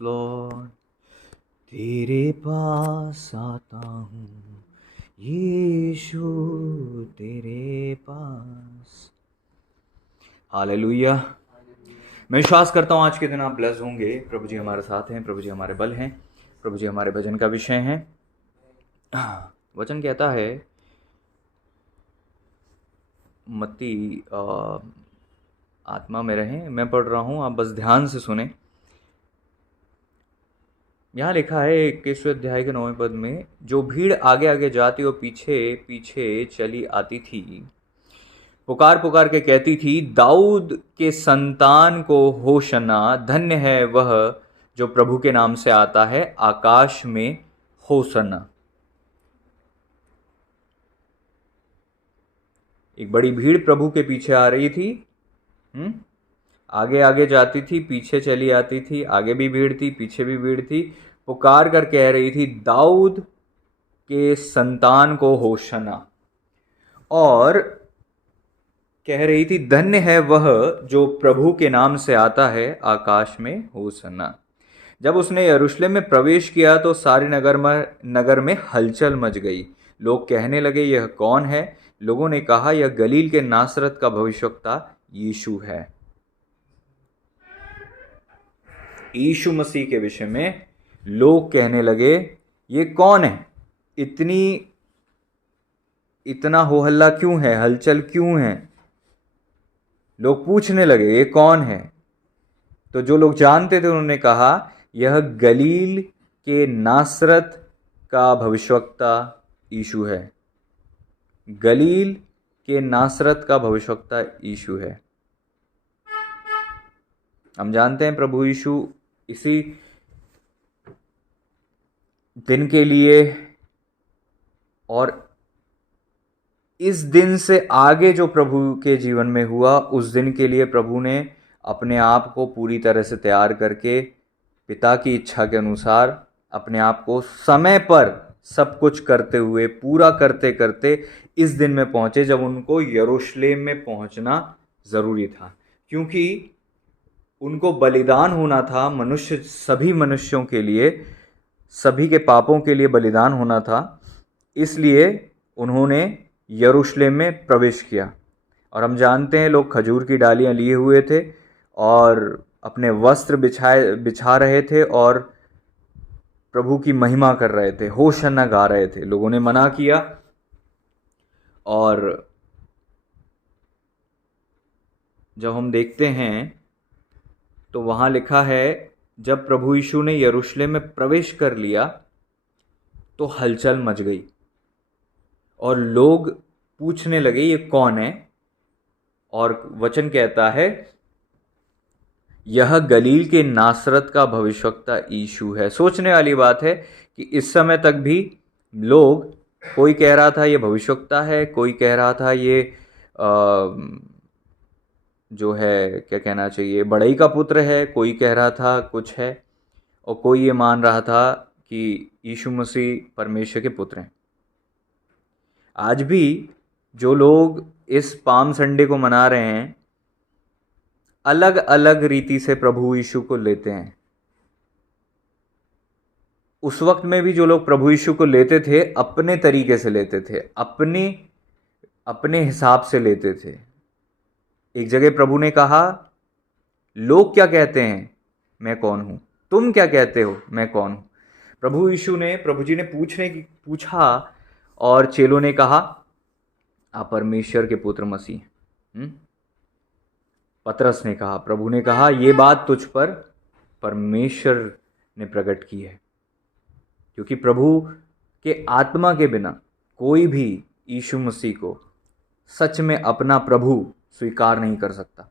Lord, तेरे पास आता हूँ यीशु, तेरे पास। हालेलुया। मैं विश्वास करता हूँ आज के दिन आप ब्लेस होंगे। प्रभु जी हमारे साथ हैं, प्रभु जी हमारे बल हैं, प्रभु जी हमारे भजन का विषय हैं। वचन कहता है मत्ती आत्मा में रहें, मैं पढ़ रहा हूँ, आप बस ध्यान से सुने। यहाँ लिखा है 21वें अध्याय के 9वें पद में, जो भीड़ आगे आगे जाती और पीछे पीछे चली आती थी, पुकार पुकार के कहती थी, दाऊद के संतान को होशन्ना, धन्य है वह जो प्रभु के नाम से आता है, आकाश में होशन्ना। एक बड़ी भीड़ प्रभु के पीछे आ रही थी। आगे आगे जाती थी, पीछे चली आती थी, आगे भी भीड़ थी, पीछे भी भीड़ थी, पुकार कर कह रही थी, दाऊद के संतान को होशन्ना। और कह रही थी, धन्य है वह जो प्रभु के नाम से आता है, आकाश में होशन्ना। जब उसने यरूशलेम में प्रवेश किया तो सारे नगर में हलचल मच गई। लोग कहने लगे, यह कौन है? लोगों ने कहा, यह गलील के नासरत का भविष्यवक्ता यीशु है। यीशु मसीह के विषय में लोग कहने लगे, ये कौन है? इतना हो हल्ला क्यों है, हलचल क्यों है? लोग पूछने लगे, ये कौन है? तो जो लोग जानते थे उन्होंने कहा, यह गलील के नासरत का भविष्यवक्ता यीशु है। गलील के नासरत का भविष्यवक्ता यीशु है। हम जानते हैं प्रभु यीशु इसी दिन के लिए और इस दिन से आगे जो प्रभु के जीवन में हुआ, उस दिन के लिए प्रभु ने अपने आप को पूरी तरह से तैयार करके पिता की इच्छा के अनुसार अपने आप को समय पर सब कुछ करते हुए, पूरा करते करते इस दिन में पहुंचे जब उनको यरूशलेम में पहुंचना ज़रूरी था, क्योंकि उनको बलिदान होना था। सभी मनुष्यों के लिए, सभी के पापों के लिए बलिदान होना था। इसलिए उन्होंने यरूशलेम में प्रवेश किया। और हम जानते हैं लोग खजूर की डालियां लिए हुए थे और अपने वस्त्र बिछा रहे थे और प्रभु की महिमा कर रहे थे, होशन्ना गा रहे थे। लोगों ने मना किया और जब हम देखते हैं तो वहाँ लिखा है, जब प्रभु यीशु ने यरूशलेम में प्रवेश कर लिया तो हलचल मच गई और लोग पूछने लगे, ये कौन है? और वचन कहता है, यह गलील के नासरत का भविष्यवक्ता यीशु है। सोचने वाली बात है कि इस समय तक भी लोग, कोई कह रहा था ये भविष्यवक्ता है, कोई कह रहा था ये जो है, क्या कहना चाहिए, बड़ई का पुत्र है, कोई कह रहा था कुछ है, और कोई ये मान रहा था कि यीशु मसीह परमेश्वर के पुत्र हैं। आज भी जो लोग इस पाम संडे को मना रहे हैं, अलग अलग रीति से प्रभु यीशु को लेते हैं। उस वक्त में भी जो लोग प्रभु यीशु को लेते थे, अपने तरीके से लेते थे, अपने हिसाब से लेते थे। एक जगह प्रभु ने कहा, लोग क्या कहते हैं, मैं कौन हूं? तुम क्या कहते हो, मैं कौन हूं? प्रभु जी ने पूछा और चेलों ने कहा, आप परमेश्वर के पुत्र मसीह। पतरस ने कहा, प्रभु ने कहा, ये बात तुझ पर परमेश्वर ने प्रकट की है, क्योंकि प्रभु के आत्मा के बिना कोई भी यीशु मसीह को सच में अपना प्रभु स्वीकार नहीं कर सकता।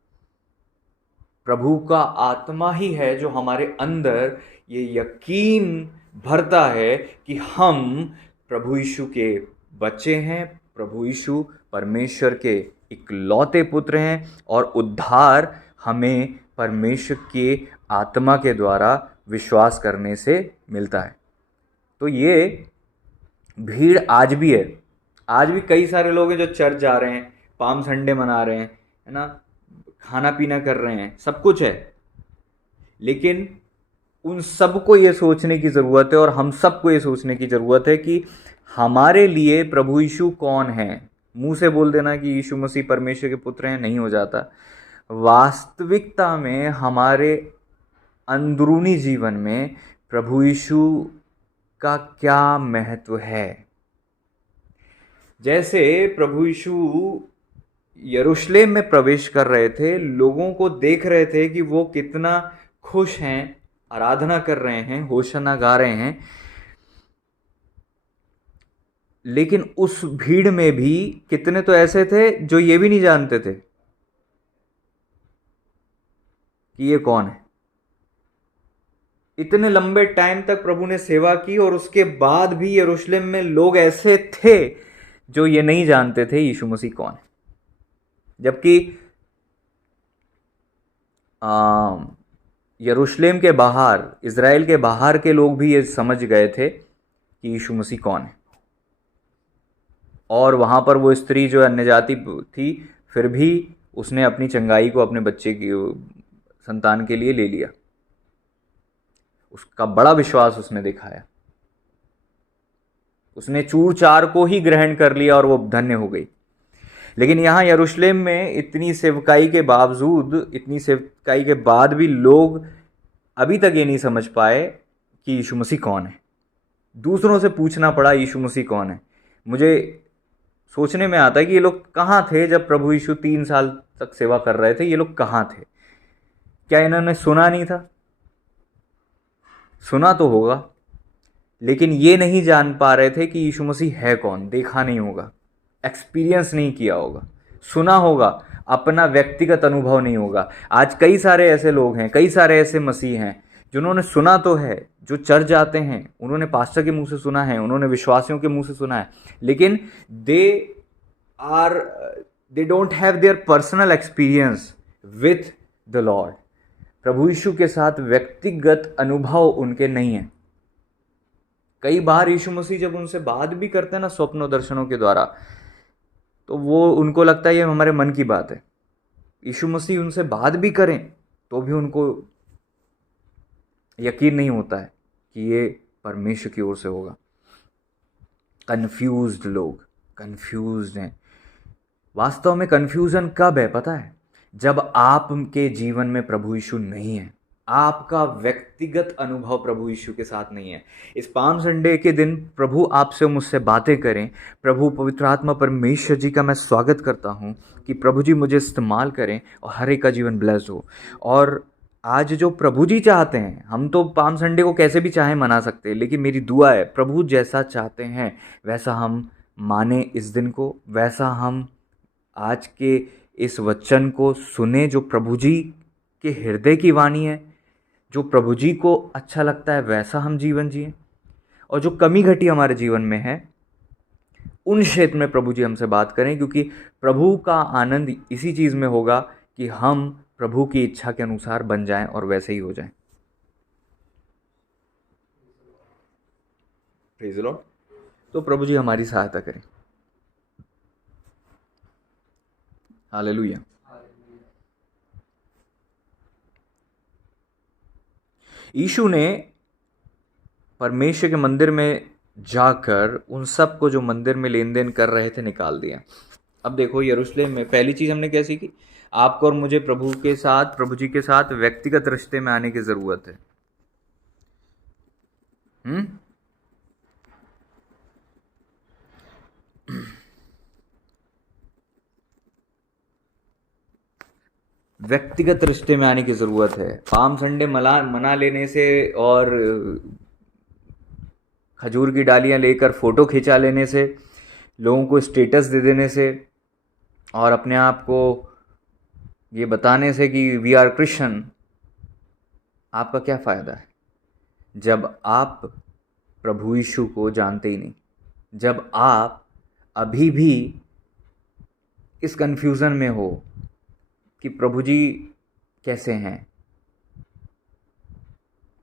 प्रभु का आत्मा ही है जो हमारे अंदर ये यकीन भरता है कि हम प्रभु यीशु के बच्चे हैं, प्रभु यीशु परमेश्वर के इकलौते पुत्र हैं और उद्धार हमें परमेश्वर के आत्मा के द्वारा विश्वास करने से मिलता है। तो ये भीड़ आज भी है। आज भी कई सारे लोग हैं जो चर्च जा रहे हैं, पाम संडे मना रहे हैं, है ना, खाना पीना कर रहे हैं, सब कुछ है, लेकिन उन सबको ये सोचने की ज़रूरत है और हम सबको ये सोचने की ज़रूरत है कि हमारे लिए प्रभु यीशु कौन है। मुंह से बोल देना कि यीशु मसीह परमेश्वर के पुत्र हैं नहीं हो जाता। वास्तविकता में हमारे अंदरूनी जीवन में प्रभु यीशु का क्या महत्व है। जैसे प्रभु यीशु यरूशलेम में प्रवेश कर रहे थे, लोगों को देख रहे थे कि वो कितना खुश हैं, आराधना कर रहे हैं, होशाना गा रहे हैं, लेकिन उस भीड़ में भी कितने तो ऐसे थे जो ये भी नहीं जानते थे कि ये कौन है। इतने लंबे टाइम तक प्रभु ने सेवा की और उसके बाद भी यरूशलेम में लोग ऐसे थे जो ये नहीं जानते थे यीशु मसीह कौन है। जबकि यरूशलेम के बाहर, इज़राइल के बाहर के लोग भी ये समझ गए थे कि यीशु मसीह कौन है। और वहाँ पर वो स्त्री जो अन्य जाति थी, फिर भी उसने अपनी चंगाई को अपने बच्चे की संतान के लिए ले लिया। उसका बड़ा विश्वास उसने दिखाया, उसने चूर चार को ही ग्रहण कर लिया और वो धन्य हो गई। लेकिन यहाँ यरूशलेम में इतनी सेवकाई के बावजूद, इतनी सेवकाई के बाद भी लोग अभी तक ये नहीं समझ पाए कि यीशु मसीह कौन है। दूसरों से पूछना पड़ा यीशु मसीह कौन है। मुझे सोचने में आता है कि ये लोग कहाँ थे जब प्रभु यीशु 3 साल तक सेवा कर रहे थे। ये लोग कहाँ थे? क्या इन्होंने सुना नहीं था? सुना तो होगा, लेकिन ये नहीं जान पा रहे थे कि यीशु मसीह है कौन। देखा नहीं होगा, एक्सपीरियंस नहीं किया होगा, सुना होगा, अपना व्यक्तिगत अनुभव नहीं होगा। आज कई सारे ऐसे लोग हैं, कई सारे ऐसे मसीह हैं जिन्होंने सुना तो है, जो चर्च जाते हैं, उन्होंने पास्टर के मुंह से सुना है, उन्होंने विश्वासियों के मुंह से सुना है, लेकिन they don't have their personal experience with the lord. प्रभु यीशु के साथ व्यक्तिगत अनुभव उनके नहीं है। कई बार यीशु मसीह जब उनसे बात भी करते हैं ना स्वप्नों दर्शनों के द्वारा, तो वो उनको लगता है ये हमारे मन की बात है। यीशु मसीह उनसे बात भी करें तो भी उनको यकीन नहीं होता है कि ये परमेश्वर की ओर से होगा। कन्फ्यूज्ड लोग, कन्फ्यूज्ड हैं। वास्तव में कन्फ्यूजन कब है पता है? जब आपके जीवन में प्रभु यीशु नहीं है, आपका व्यक्तिगत अनुभव प्रभु यीशु के साथ नहीं है। इस पाम संडे के दिन प्रभु आपसे मुझसे बातें करें। प्रभु पवित्र आत्मा परमेश्वर जी का मैं स्वागत करता हूं कि प्रभु जी मुझे इस्तेमाल करें और हर एक का जीवन ब्लेस्ड हो। और आज जो प्रभु जी चाहते हैं, हम तो पाम संडे को कैसे भी चाहे मना सकते हैं, लेकिन मेरी दुआ है प्रभु जैसा चाहते हैं वैसा हम माने इस दिन को, वैसा हम आज के इस वचन को सुने जो प्रभु जी के हृदय की वाणी है, जो प्रभु जी को अच्छा लगता है वैसा हम जीवन जिए। और जो कमी घटी हमारे जीवन में है उन क्षेत्र में प्रभु जी हमसे बात करें, क्योंकि प्रभु का आनंद इसी चीज़ में होगा कि हम प्रभु की इच्छा के अनुसार बन जाएं और वैसे ही हो जाएं। Praise the Lord. तो प्रभु जी हमारी सहायता करें। हालेलुया। यीशु ने परमेश्वर के मंदिर में जाकर उन सब को जो मंदिर में लेन देन कर रहे थे निकाल दिया। अब देखो यरूशलेम में पहली चीज़ हमने क्या सीखी? आपको और मुझे प्रभु के साथ, प्रभु जी के साथ व्यक्तिगत रिश्ते में आने की ज़रूरत है। व्यक्तिगत रिश्ते में आने की ज़रूरत है। पाम संडे मना लेने से और खजूर की डालियां लेकर फ़ोटो खिंचा लेने से, लोगों को स्टेटस दे देने से और अपने आप को ये बताने से कि वी आर क्रिश्चियन, आपका क्या फ़ायदा है जब आप प्रभु यीशु को जानते ही नहीं, जब आप अभी भी इस कन्फ्यूज़न में हो कि प्रभु जी कैसे हैं,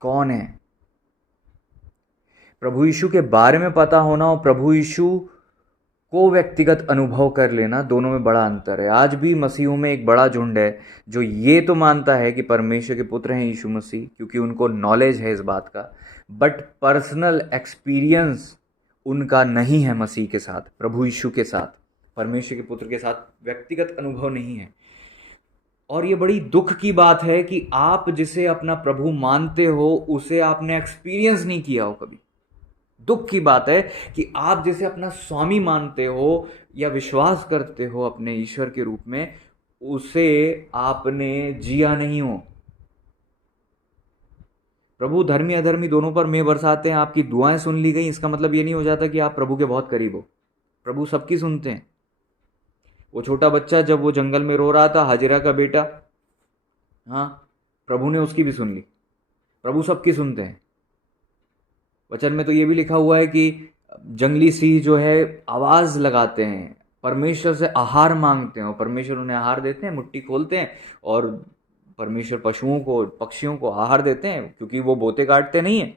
कौन है। प्रभु यीशु के बारे में पता होना और प्रभु यीशु को व्यक्तिगत अनुभव कर लेना, दोनों में बड़ा अंतर है। आज भी मसीहों में एक बड़ा झुंड है जो ये तो मानता है कि परमेश्वर के पुत्र हैं यीशु मसीह, क्योंकि उनको नॉलेज है इस बात का, बट पर्सनल एक्सपीरियंस उनका नहीं है मसीह के साथ, प्रभु यीशु के साथ, परमेश्वर के पुत्र के साथ व्यक्तिगत अनुभव नहीं है। और ये बड़ी दुख की बात है कि आप जिसे अपना प्रभु मानते हो उसे आपने एक्सपीरियंस नहीं किया हो कभी। दुख की बात है कि आप जिसे अपना स्वामी मानते हो या विश्वास करते हो अपने ईश्वर के रूप में, उसे आपने जिया नहीं हो। प्रभु धर्मी अधर्मी दोनों पर मेघ बरसाते हैं, आपकी दुआएं सुन ली गई, इसका मतलब ये नहीं हो जाता कि आप प्रभु के बहुत करीब हो। प्रभु सबकी सुनते हैं। वो छोटा बच्चा जब वो जंगल में रो रहा था, हाजिरा का बेटा, हाँ, प्रभु ने उसकी भी सुन ली। प्रभु सबकी सुनते हैं। वचन में तो ये भी लिखा हुआ है कि जंगली सिंह जो है आवाज़ लगाते हैं, परमेश्वर से आहार मांगते हैं और परमेश्वर उन्हें आहार देते हैं, मुट्ठी खोलते हैं और परमेश्वर पशुओं को, पक्षियों को आहार देते हैं, क्योंकि वो बोते काटते नहीं हैं।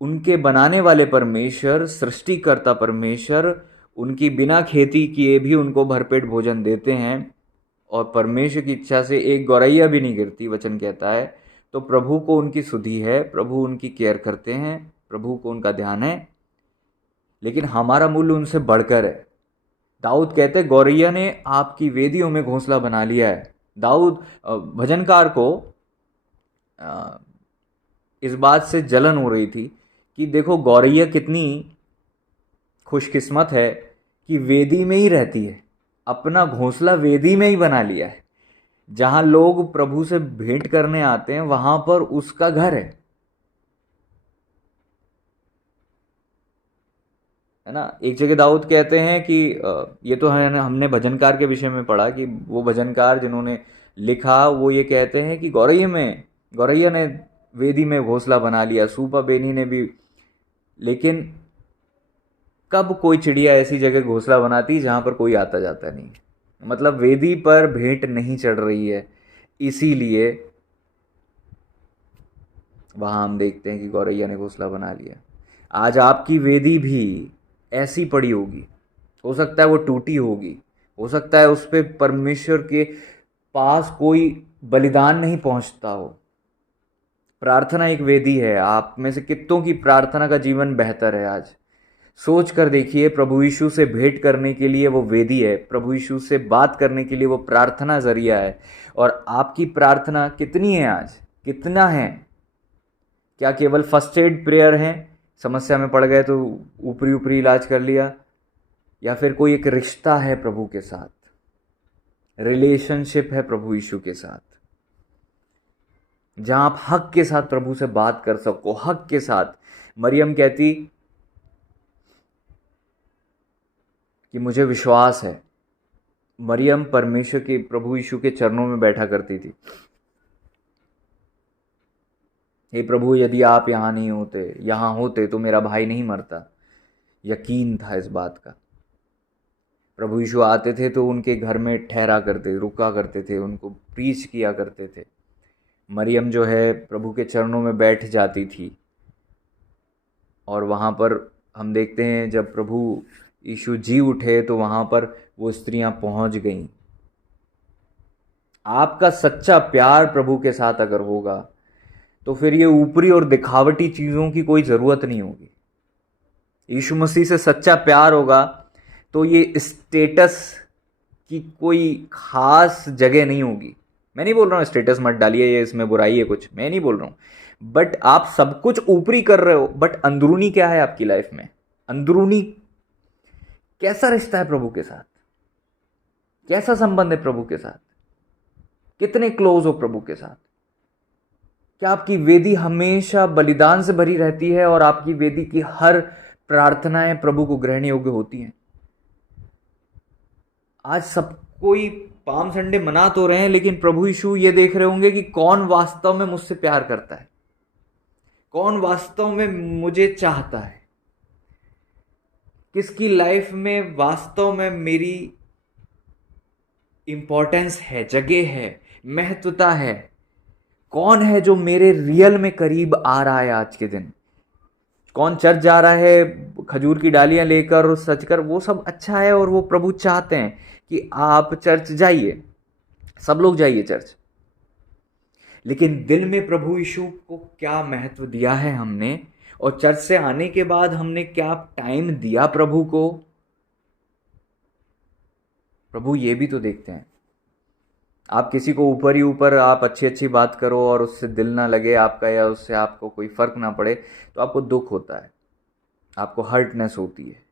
उनके बनाने वाले परमेश्वर, सृष्टिकर्ता परमेश्वर, उनकी बिना खेती किए भी उनको भरपेट भोजन देते हैं और परमेश्वर की इच्छा से एक गौरैया भी नहीं गिरती, वचन कहता है। तो प्रभु को उनकी सुधि है, प्रभु उनकी केयर करते हैं, प्रभु को उनका ध्यान है, लेकिन हमारा मूल्य उनसे बढ़कर है। दाऊद कहते, गौरैया ने आपकी वेदियों में घोंसला बना लिया है। दाऊद भजनकार को इस बात से जलन हो रही थी कि देखो गौरैया कितनी खुशकिस्मत है कि वेदी में ही रहती है, अपना घोंसला वेदी में ही बना लिया है। जहां लोग प्रभु से भेंट करने आते हैं वहां पर उसका घर है ना। एक जगह दाऊद कहते हैं कि ये तो है ना, हमने भजनकार के विषय में पढ़ा कि वो भजनकार जिन्होंने लिखा वो ये कहते हैं कि गौरैया ने वेदी में घोंसला बना लिया, सूपा बेनी ने भी। लेकिन कब कोई चिड़िया ऐसी जगह घोंसला बनाती जहां पर कोई आता जाता नहीं, मतलब वेदी पर भेंट नहीं चढ़ रही है, इसीलिए वहां हम देखते हैं कि गौरैया ने घोंसला बना लिया। आज आपकी वेदी भी ऐसी पड़ी होगी, हो सकता है वो टूटी होगी, हो सकता है उस पर परमेश्वर के पास कोई बलिदान नहीं पहुंचता हो। प्रार्थना एक वेदी है। आप में से कितनों की प्रार्थना का जीवन बेहतर है? आज सोच कर देखिए, प्रभु यीशु से भेंट करने के लिए वो वेदी है, प्रभु यीशु से बात करने के लिए वो प्रार्थना जरिया है। और आपकी प्रार्थना कितनी है आज? कितना है? क्या केवल फर्स्ट एड प्रेयर है, समस्या में पड़ गए तो ऊपरी ऊपरी इलाज कर लिया, या फिर कोई एक रिश्ता है प्रभु के साथ, रिलेशनशिप है प्रभु यीशु के साथ, जहां आप हक के साथ प्रभु से बात कर सको, हक के साथ। मरियम कहती कि मुझे विश्वास है। मरियम परमेश्वर के, प्रभु यीशु के चरणों में बैठा करती थी। हे प्रभु, यदि आप यहाँ होते तो मेरा भाई नहीं मरता। यकीन था इस बात का। प्रभु यीशु आते थे तो उनके घर में ठहरा करते, रुका करते थे, उनको प्रीच किया करते थे। मरियम जो है प्रभु के चरणों में बैठ जाती थी और वहाँ पर हम देखते हैं जब प्रभु यीशु जी उठे तो वहाँ पर वो स्त्रियां पहुँच गईं। आपका सच्चा प्यार प्रभु के साथ अगर होगा तो फिर ये ऊपरी और दिखावटी चीज़ों की कोई ज़रूरत नहीं होगी। यीशु मसीह से सच्चा प्यार होगा तो ये स्टेटस की कोई खास जगह नहीं होगी। मैं नहीं बोल रहा हूँ स्टेटस मत डालिए, ये इसमें बुराई है कुछ, मैं नहीं बोल रहा हूँ। बट आप सब कुछ ऊपरी कर रहे हो, बट अंदरूनी क्या है आपकी लाइफ में? अंदरूनी कैसा रिश्ता है प्रभु के साथ? कैसा संबंध है प्रभु के साथ? कितने क्लोज हो प्रभु के साथ? क्या आपकी वेदी हमेशा बलिदान से भरी रहती है और आपकी वेदी की हर प्रार्थनाएं प्रभु को ग्रहण योग्य होती हैं? आज सब कोई पाम संडे मना तो रहे हैं, लेकिन प्रभु यीशु ये देख रहे होंगे कि कौन वास्तव में मुझसे प्यार करता है, कौन वास्तव में मुझे चाहता है, किसकी लाइफ में वास्तव में मेरी इंपॉर्टेंस है, जगह है, महत्वता है, कौन है जो मेरे रियल में करीब आ रहा है आज के दिन। कौन चर्च जा रहा है खजूर की डालियां लेकर और सच कर, वो सब अच्छा है और वो प्रभु चाहते हैं कि आप चर्च जाइए, सब लोग जाइए चर्च। लेकिन दिल में प्रभु यीशु को क्या महत्व दिया है हमने, और चर्च से आने के बाद हमने क्या टाइम दिया प्रभु को, प्रभु ये भी तो देखते हैं। आप किसी को ऊपर ही ऊपर आप अच्छी अच्छी बात करो और उससे दिल ना लगे आपका, या उससे आपको कोई फर्क ना पड़े, तो आपको दुख होता है, आपको हर्टनेस होती है।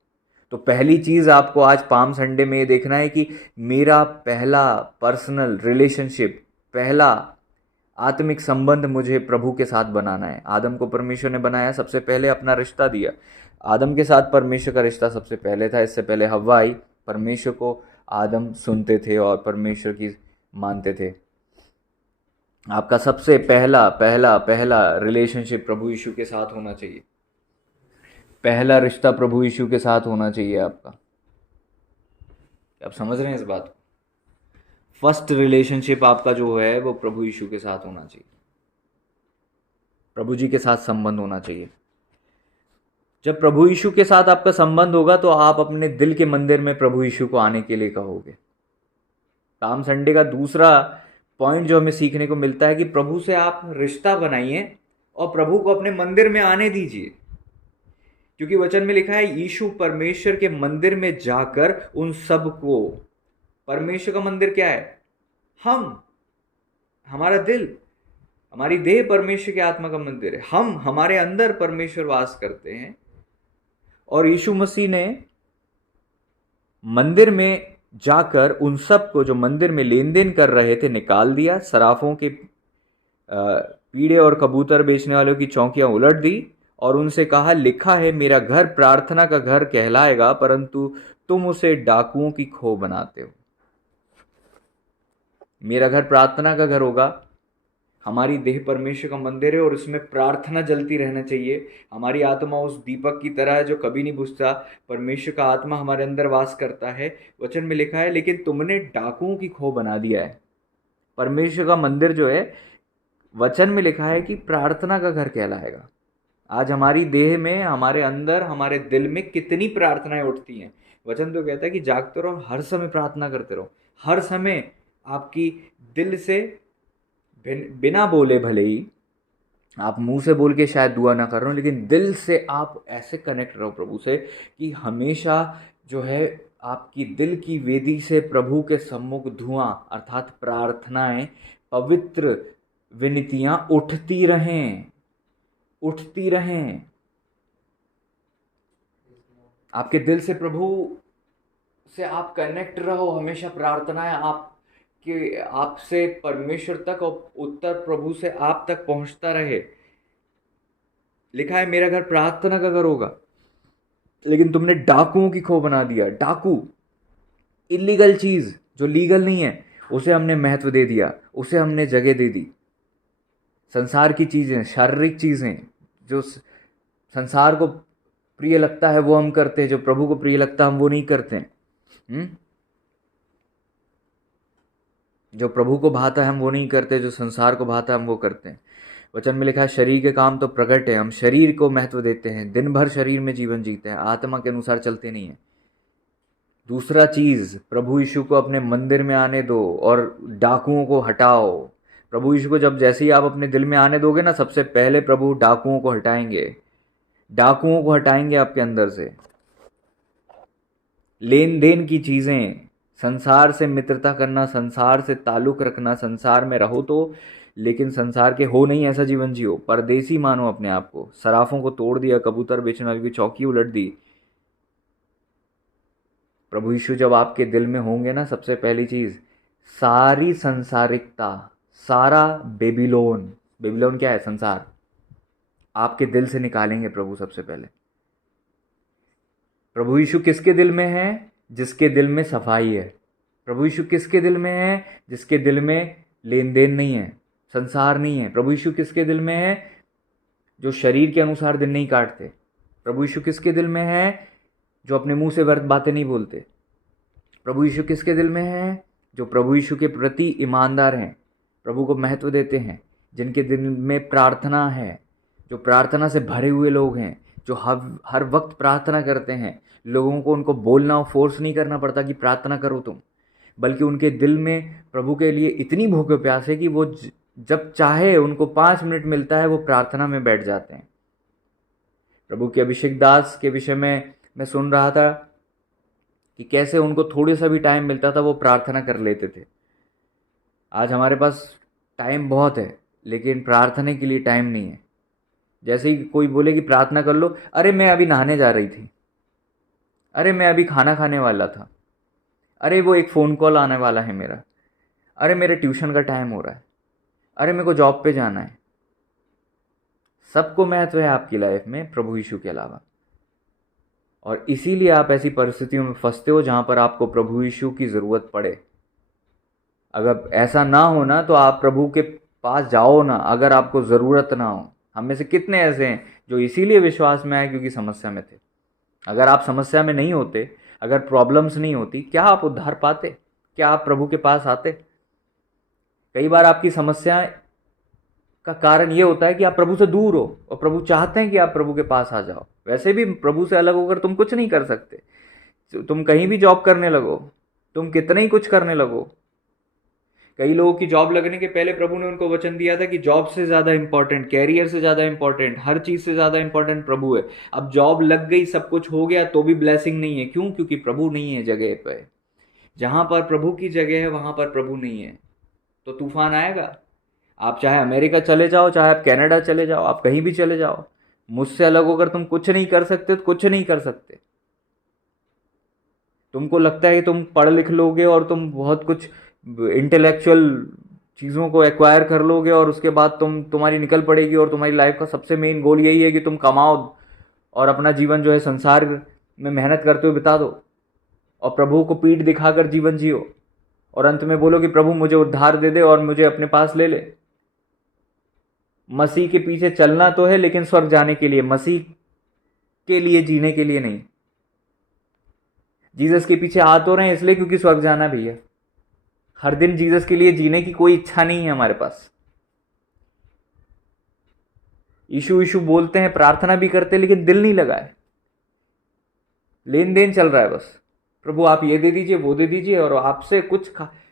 तो पहली चीज़ आपको आज पाम संडे में ये देखना है कि मेरा पहला पर्सनल रिलेशनशिप, पहला आत्मिक संबंध मुझे प्रभु के साथ बनाना है। आदम को परमेश्वर ने बनाया, सबसे पहले अपना रिश्ता दिया। आदम के साथ परमेश्वर का रिश्ता सबसे पहले था, इससे पहले हव्वा आई। परमेश्वर को आदम सुनते थे और परमेश्वर की मानते थे। आपका सबसे पहला पहला पहला रिलेशनशिप प्रभु यीशु के साथ होना चाहिए, पहला रिश्ता प्रभु यीशु के साथ होना चाहिए आपका। आप समझ रहे हैं इस बात को? फर्स्ट रिलेशनशिप आपका जो है वो प्रभु यीशु के साथ होना चाहिए, प्रभु जी के साथ संबंध होना चाहिए। जब प्रभु यीशु के साथ आपका संबंध होगा तो आप अपने दिल के मंदिर में प्रभु यीशु को आने के लिए कहोगे। पाम संडे का दूसरा पॉइंट जो हमें सीखने को मिलता है कि प्रभु से आप रिश्ता बनाइए और प्रभु को अपने मंदिर में आने दीजिए, क्योंकि वचन में लिखा है यीशु परमेश्वर के मंदिर में जाकर उन सब को, परमेश्वर का मंदिर क्या है? हमारा दिल, हमारी देह परमेश्वर के आत्मा का मंदिर है। हमारे अंदर परमेश्वर वास करते हैं, और यीशु मसीह ने मंदिर में जाकर उन सब को जो मंदिर में लेन देन कर रहे थे निकाल दिया। सराफों के पीड़े और कबूतर बेचने वालों की चौकियां उलट दी और उनसे कहा, लिखा है मेरा घर प्रार्थना का घर कहलाएगा, परंतु तुम उसे डाकुओं की खो बनाते हो। मेरा घर प्रार्थना का घर होगा, हमारी देह परमेश्वर का मंदिर है और उसमें प्रार्थना जलती रहना चाहिए। हमारी आत्मा उस दीपक की तरह है जो कभी नहीं बुझता। परमेश्वर का आत्मा हमारे अंदर वास करता है। वचन में लिखा है, लेकिन तुमने डाकुओं की खो बना दिया है। परमेश्वर का मंदिर जो है, वचन में लिखा है कि प्रार्थना का घर कहलाएगा। आज हमारी देह में, हमारे अंदर, हमारे दिल में कितनी प्रार्थनाएं उठती हैं। वचन तो कहता है कि जागते रहो, हर समय प्रार्थना करते रहो। हर समय आपकी दिल से, बिना बोले भले ही, आप मुंह से बोल के शायद दुआ ना कर रहे हो, लेकिन दिल से आप ऐसे कनेक्ट रहो प्रभु से कि हमेशा जो है आपकी दिल की वेदी से प्रभु के सम्मुख धुआं अर्थात प्रार्थनाएं, पवित्र विनतियां उठती रहें, उठती रहें। आपके दिल से प्रभु से आप कनेक्ट रहो, हमेशा प्रार्थनाएं आप कि आपसे परमेश्वर तक और उत्तर प्रभु से आप तक पहुंचता रहे। लिखा है मेरा घर प्रार्थना का घर होगा, लेकिन तुमने डाकुओं की खो बना दिया। डाकू, इलीगल चीज जो लीगल नहीं है, उसे हमने महत्व दे दिया, उसे हमने जगह दे दी। संसार की चीजें, शारीरिक चीजें, जो संसार को प्रिय लगता है वो हम करते हैं, जो प्रभु को प्रिय लगता है हम वो नहीं करते हैं। जो प्रभु को भाता है हम वो नहीं करते, जो संसार को भाता है हम वो करते हैं। वचन में लिखा है शरीर के काम तो प्रकट है, हम शरीर को महत्व देते हैं, दिन भर शरीर में जीवन जीते हैं, आत्मा के अनुसार चलते नहीं हैं। दूसरा चीज, प्रभु यीशु को अपने मंदिर में आने दो और डाकुओं को हटाओ। प्रभु यीशु को जब जैसे ही आप अपने दिल में आने दोगे ना, सबसे पहले प्रभु डाकुओं को हटाएंगे, डाकुओं को हटाएंगे आपके अंदर से। लेन देन की चीजें, संसार से मित्रता करना, संसार से ताल्लुक रखना, संसार में रहो तो, लेकिन संसार के हो नहीं ऐसा जीवन जियो। परदेसी मानो अपने आप को। सराफों को तोड़ दिया, कबूतर बेचने वाली की चौकी उलट दी। प्रभु यीशु जब आपके दिल में होंगे ना, सबसे पहली चीज, सारी संसारिकता, सारा बेबीलोन, बेबीलोन क्या है? संसार, आपके दिल से निकालेंगे प्रभु सबसे पहले। प्रभु यीशु किसके दिल में है? जिसके दिल में सफाई है। प्रभु यीशु किसके दिल में है? जिसके दिल में लेन देन नहीं है, संसार नहीं है। प्रभु यीशु किसके दिल में है? जो शरीर के अनुसार दिन नहीं काटते। प्रभु यीशु किसके दिल में है? जो अपने मुंह से व्यर्थ बातें नहीं बोलते। प्रभु यीशु किसके दिल में है? जो प्रभु यीशु के प्रति ईमानदार हैं, प्रभु को महत्व देते हैं, जिनके दिल में प्रार्थना है, जो प्रार्थना से भरे हुए लोग हैं, जो हर हर वक्त प्रार्थना करते हैं, लोगों को उनको बोलना फोर्स नहीं करना पड़ता कि प्रार्थना करो तुम, बल्कि उनके दिल में प्रभु के लिए इतनी भूख प्यास है कि वो जब चाहे उनको 5 मिनट मिलता है वो प्रार्थना में बैठ जाते हैं। प्रभु के अभिषेक दास के विषय में मैं सुन रहा था कि कैसे उनको थोड़े सा भी टाइम मिलता था वो प्रार्थना कर लेते थे। आज हमारे पास टाइम बहुत है लेकिन प्रार्थना के लिए टाइम नहीं है। जैसे ही कोई बोले कि प्रार्थना कर लो, अरे मैं अभी नहाने जा रही थी, अरे मैं अभी खाना खाने वाला था, अरे वो एक फ़ोन कॉल आने वाला है मेरा, अरे मेरे ट्यूशन का टाइम हो रहा है, अरे मेरे को जॉब पे जाना है। सबको महत्व है आपकी लाइफ में प्रभु यीशु के अलावा, और इसीलिए आप ऐसी परिस्थितियों में फंसते हो जहाँ पर आपको प्रभु यीशु की ज़रूरत पड़े। अगर ऐसा ना हो ना तो आप प्रभु के पास जाओ ना अगर आपको ज़रूरत ना हो। हम में से कितने ऐसे हैं जो इसीलिए विश्वास में आए क्योंकि समस्या में थे। अगर आप समस्या में नहीं होते, अगर प्रॉब्लम्स नहीं होती, क्या आप उद्धार पाते? क्या आप प्रभु के पास आते? कई बार आपकी समस्या का कारण ये होता है कि आप प्रभु से दूर हो और प्रभु चाहते हैं कि आप प्रभु के पास आ जाओ। वैसे भी प्रभु से अलग होकर तुम कुछ नहीं कर सकते। तुम कहीं भी जॉब करने लगो, तुम कितना ही कुछ करने लगो। कई लोगों की जॉब लगने के पहले प्रभु ने उनको वचन दिया था कि जॉब से ज़्यादा इंपॉर्टेंट, कैरियर से ज़्यादा इंपॉर्टेंट, हर चीज़ से ज़्यादा इंपॉर्टेंट प्रभु है। अब जॉब लग गई, सब कुछ हो गया, तो भी ब्लेसिंग नहीं है। क्यों? क्योंकि प्रभु नहीं है जगह पे। जहाँ पर प्रभु की जगह है वहाँ पर प्रभु नहीं है, तो तूफान आएगा। आप चाहे अमेरिका चले जाओ, चाहे आप कनाडा चले जाओ, आप कहीं भी चले जाओ, मुझसे अलग होकर तुम कुछ नहीं कर सकते तो कुछ नहीं कर सकते। तुमको लगता है कि तुम पढ़ लिख लोगे और तुम बहुत कुछ इंटेलेक्चुअल चीज़ों को एक्वायर कर लोगे और उसके बाद तुम्हारी निकल पड़ेगी और तुम्हारी लाइफ का सबसे मेन गोल यही है कि तुम कमाओ और अपना जीवन जो है संसार में मेहनत करते हुए बिता दो और प्रभु को पीठ दिखाकर जीवन जियो और अंत में बोलो कि प्रभु मुझे उद्धार दे दे और मुझे अपने पास ले ले। मसीह के पीछे चलना तो है लेकिन स्वर्ग जाने के लिए, मसीह के लिए जीने के लिए नहीं। जीसस के पीछे आ तो रहे हैं इसलिए क्योंकि स्वर्ग जाना भी है। हर दिन जीसस के लिए जीने की कोई इच्छा नहीं है हमारे पास। यीशु यीशु बोलते हैं, प्रार्थना भी करते हैं, लेकिन दिल नहीं लगा है, लेन देन चल रहा है बस। प्रभु आप ये दे दीजिए, वो दे दीजिए, और आपसे कुछ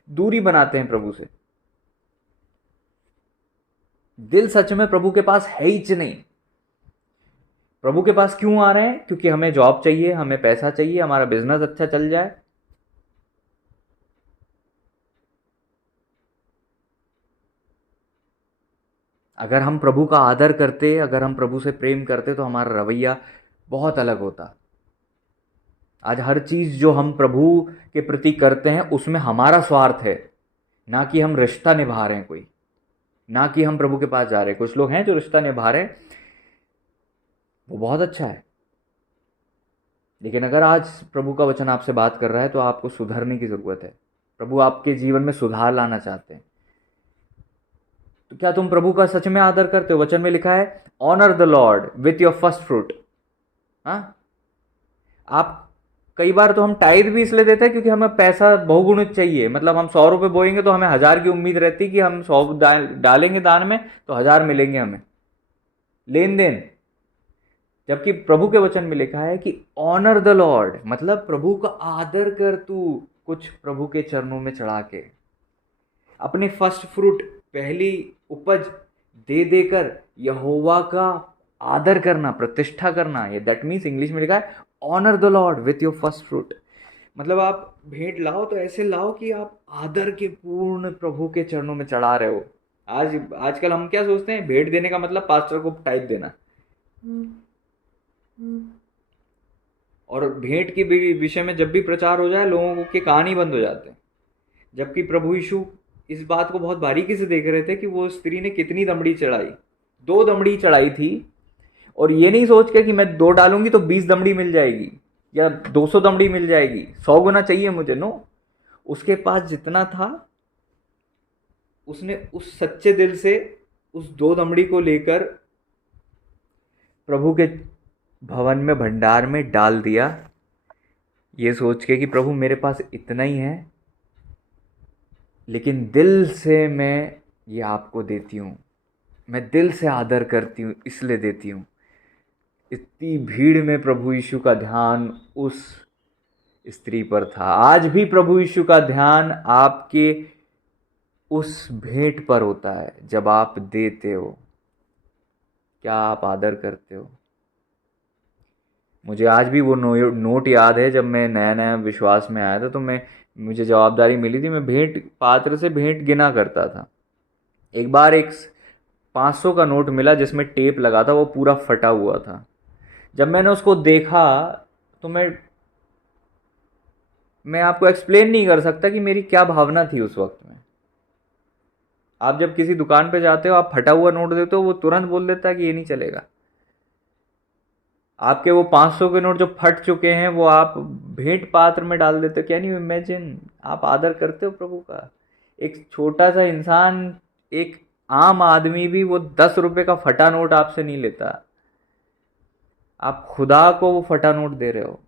दूरी बनाते हैं प्रभु से। दिल सच में प्रभु के पास है ही नहीं। प्रभु के पास क्यों आ रहे हैं? क्योंकि हमें जॉब चाहिए, हमें पैसा चाहिए, हमारा बिजनेस अच्छा चल जाए। अगर हम प्रभु का आदर करते, अगर हम प्रभु से प्रेम करते तो हमारा रवैया बहुत अलग होता। आज हर चीज़ जो हम प्रभु के प्रति करते हैं उसमें हमारा स्वार्थ है, ना कि हम रिश्ता निभा रहे हैं कोई, ना कि हम प्रभु के पास जा रहे हैं। कुछ लोग हैं जो रिश्ता निभा रहे हैं, वो बहुत अच्छा है, लेकिन अगर आज प्रभु का वचन आपसे बात कर रहा है तो आपको सुधरने की ज़रूरत है। प्रभु आपके जीवन में सुधार लाना चाहते हैं। तो क्या तुम प्रभु का सच में आदर करते हो? वचन में लिखा है honour the lord with your first fruit. हाँ, आप कई बार तो हम टाइद भी इसलिए देते हैं क्योंकि हमें पैसा बहुगुणित चाहिए। मतलब हम 100 रुपये बोएंगे तो हमें 1000 की उम्मीद रहती कि हम 100 डालेंगे दान में तो 1000 मिलेंगे हमें। लेन देन। जबकि प्रभु के वचन में लिखा है कि ऑनर द लॉर्ड, मतलब प्रभु का आदर कर, तू कुछ प्रभु के चरणों में चढ़ा के अपने फर्स्ट फ्रूट, पहली उपज दे देकर यहोवा का आदर करना, प्रतिष्ठा करना। ये दैट मीन्स इंग्लिश में लिखा है honour the lord with your first fruit. मतलब आप भेंट लाओ तो ऐसे लाओ कि आप आदर के पूर्ण प्रभु के चरणों में चढ़ा रहे हो। आजकल हम क्या सोचते हैं, भेंट देने का मतलब पास्टर को टाइप देना। और भेंट के विषय में जब भी प्रचार हो जाए लोगों के कान ही बंद हो जाते हैं। जबकि प्रभु यीशु इस बात को बहुत बारीकी से देख रहे थे कि वो स्त्री ने कितनी दमड़ी चढ़ाई। 2 दमड़ी चढ़ाई थी, और ये नहीं सोच के कि मैं 2 डालूंगी तो 20 दमड़ी मिल जाएगी या 200 दमड़ी मिल जाएगी, 100 गुना चाहिए मुझे। नो, उसके पास जितना था उसने उस सच्चे दिल से उस 2 दमड़ी को लेकर प्रभु के भवन में, भंडार में डाल दिया, ये सोच के कि प्रभु मेरे पास इतना ही है, लेकिन दिल से मैं ये आपको देती हूँ, मैं दिल से आदर करती हूँ इसलिए देती हूँ। इतनी भीड़ में प्रभु यीशु का ध्यान उस स्त्री पर था। आज भी प्रभु यीशु का ध्यान आपके उस भेंट पर होता है जब आप देते हो। क्या आप आदर करते हो? मुझे आज भी वो नोट याद है, जब मैं नया नया विश्वास में आया था तो मुझे जवाबदारी मिली थी, मैं भेंट पात्र से भेंट गिना करता था। एक बार एक 500 का नोट मिला जिसमें टेप लगा था, वो पूरा फटा हुआ था। जब मैंने उसको देखा तो मैं आपको एक्सप्लेन नहीं कर सकता कि मेरी क्या भावना थी उस वक्त में। आप जब किसी दुकान पे जाते हो, आप फटा हुआ नोट देते हो, वो तुरंत बोल देता है कि ये नहीं चलेगा। आपके वो 500 के नोट जो फट चुके हैं वो आप भेंट पात्र में डाल देते हो। Can you imagine? आप आदर करते हो प्रभु का? एक छोटा सा इंसान, एक आम आदमी भी वो 10 रुपए का फटा नोट आपसे नहीं लेता। आप खुदा को वो फटा नोट दे रहे हो।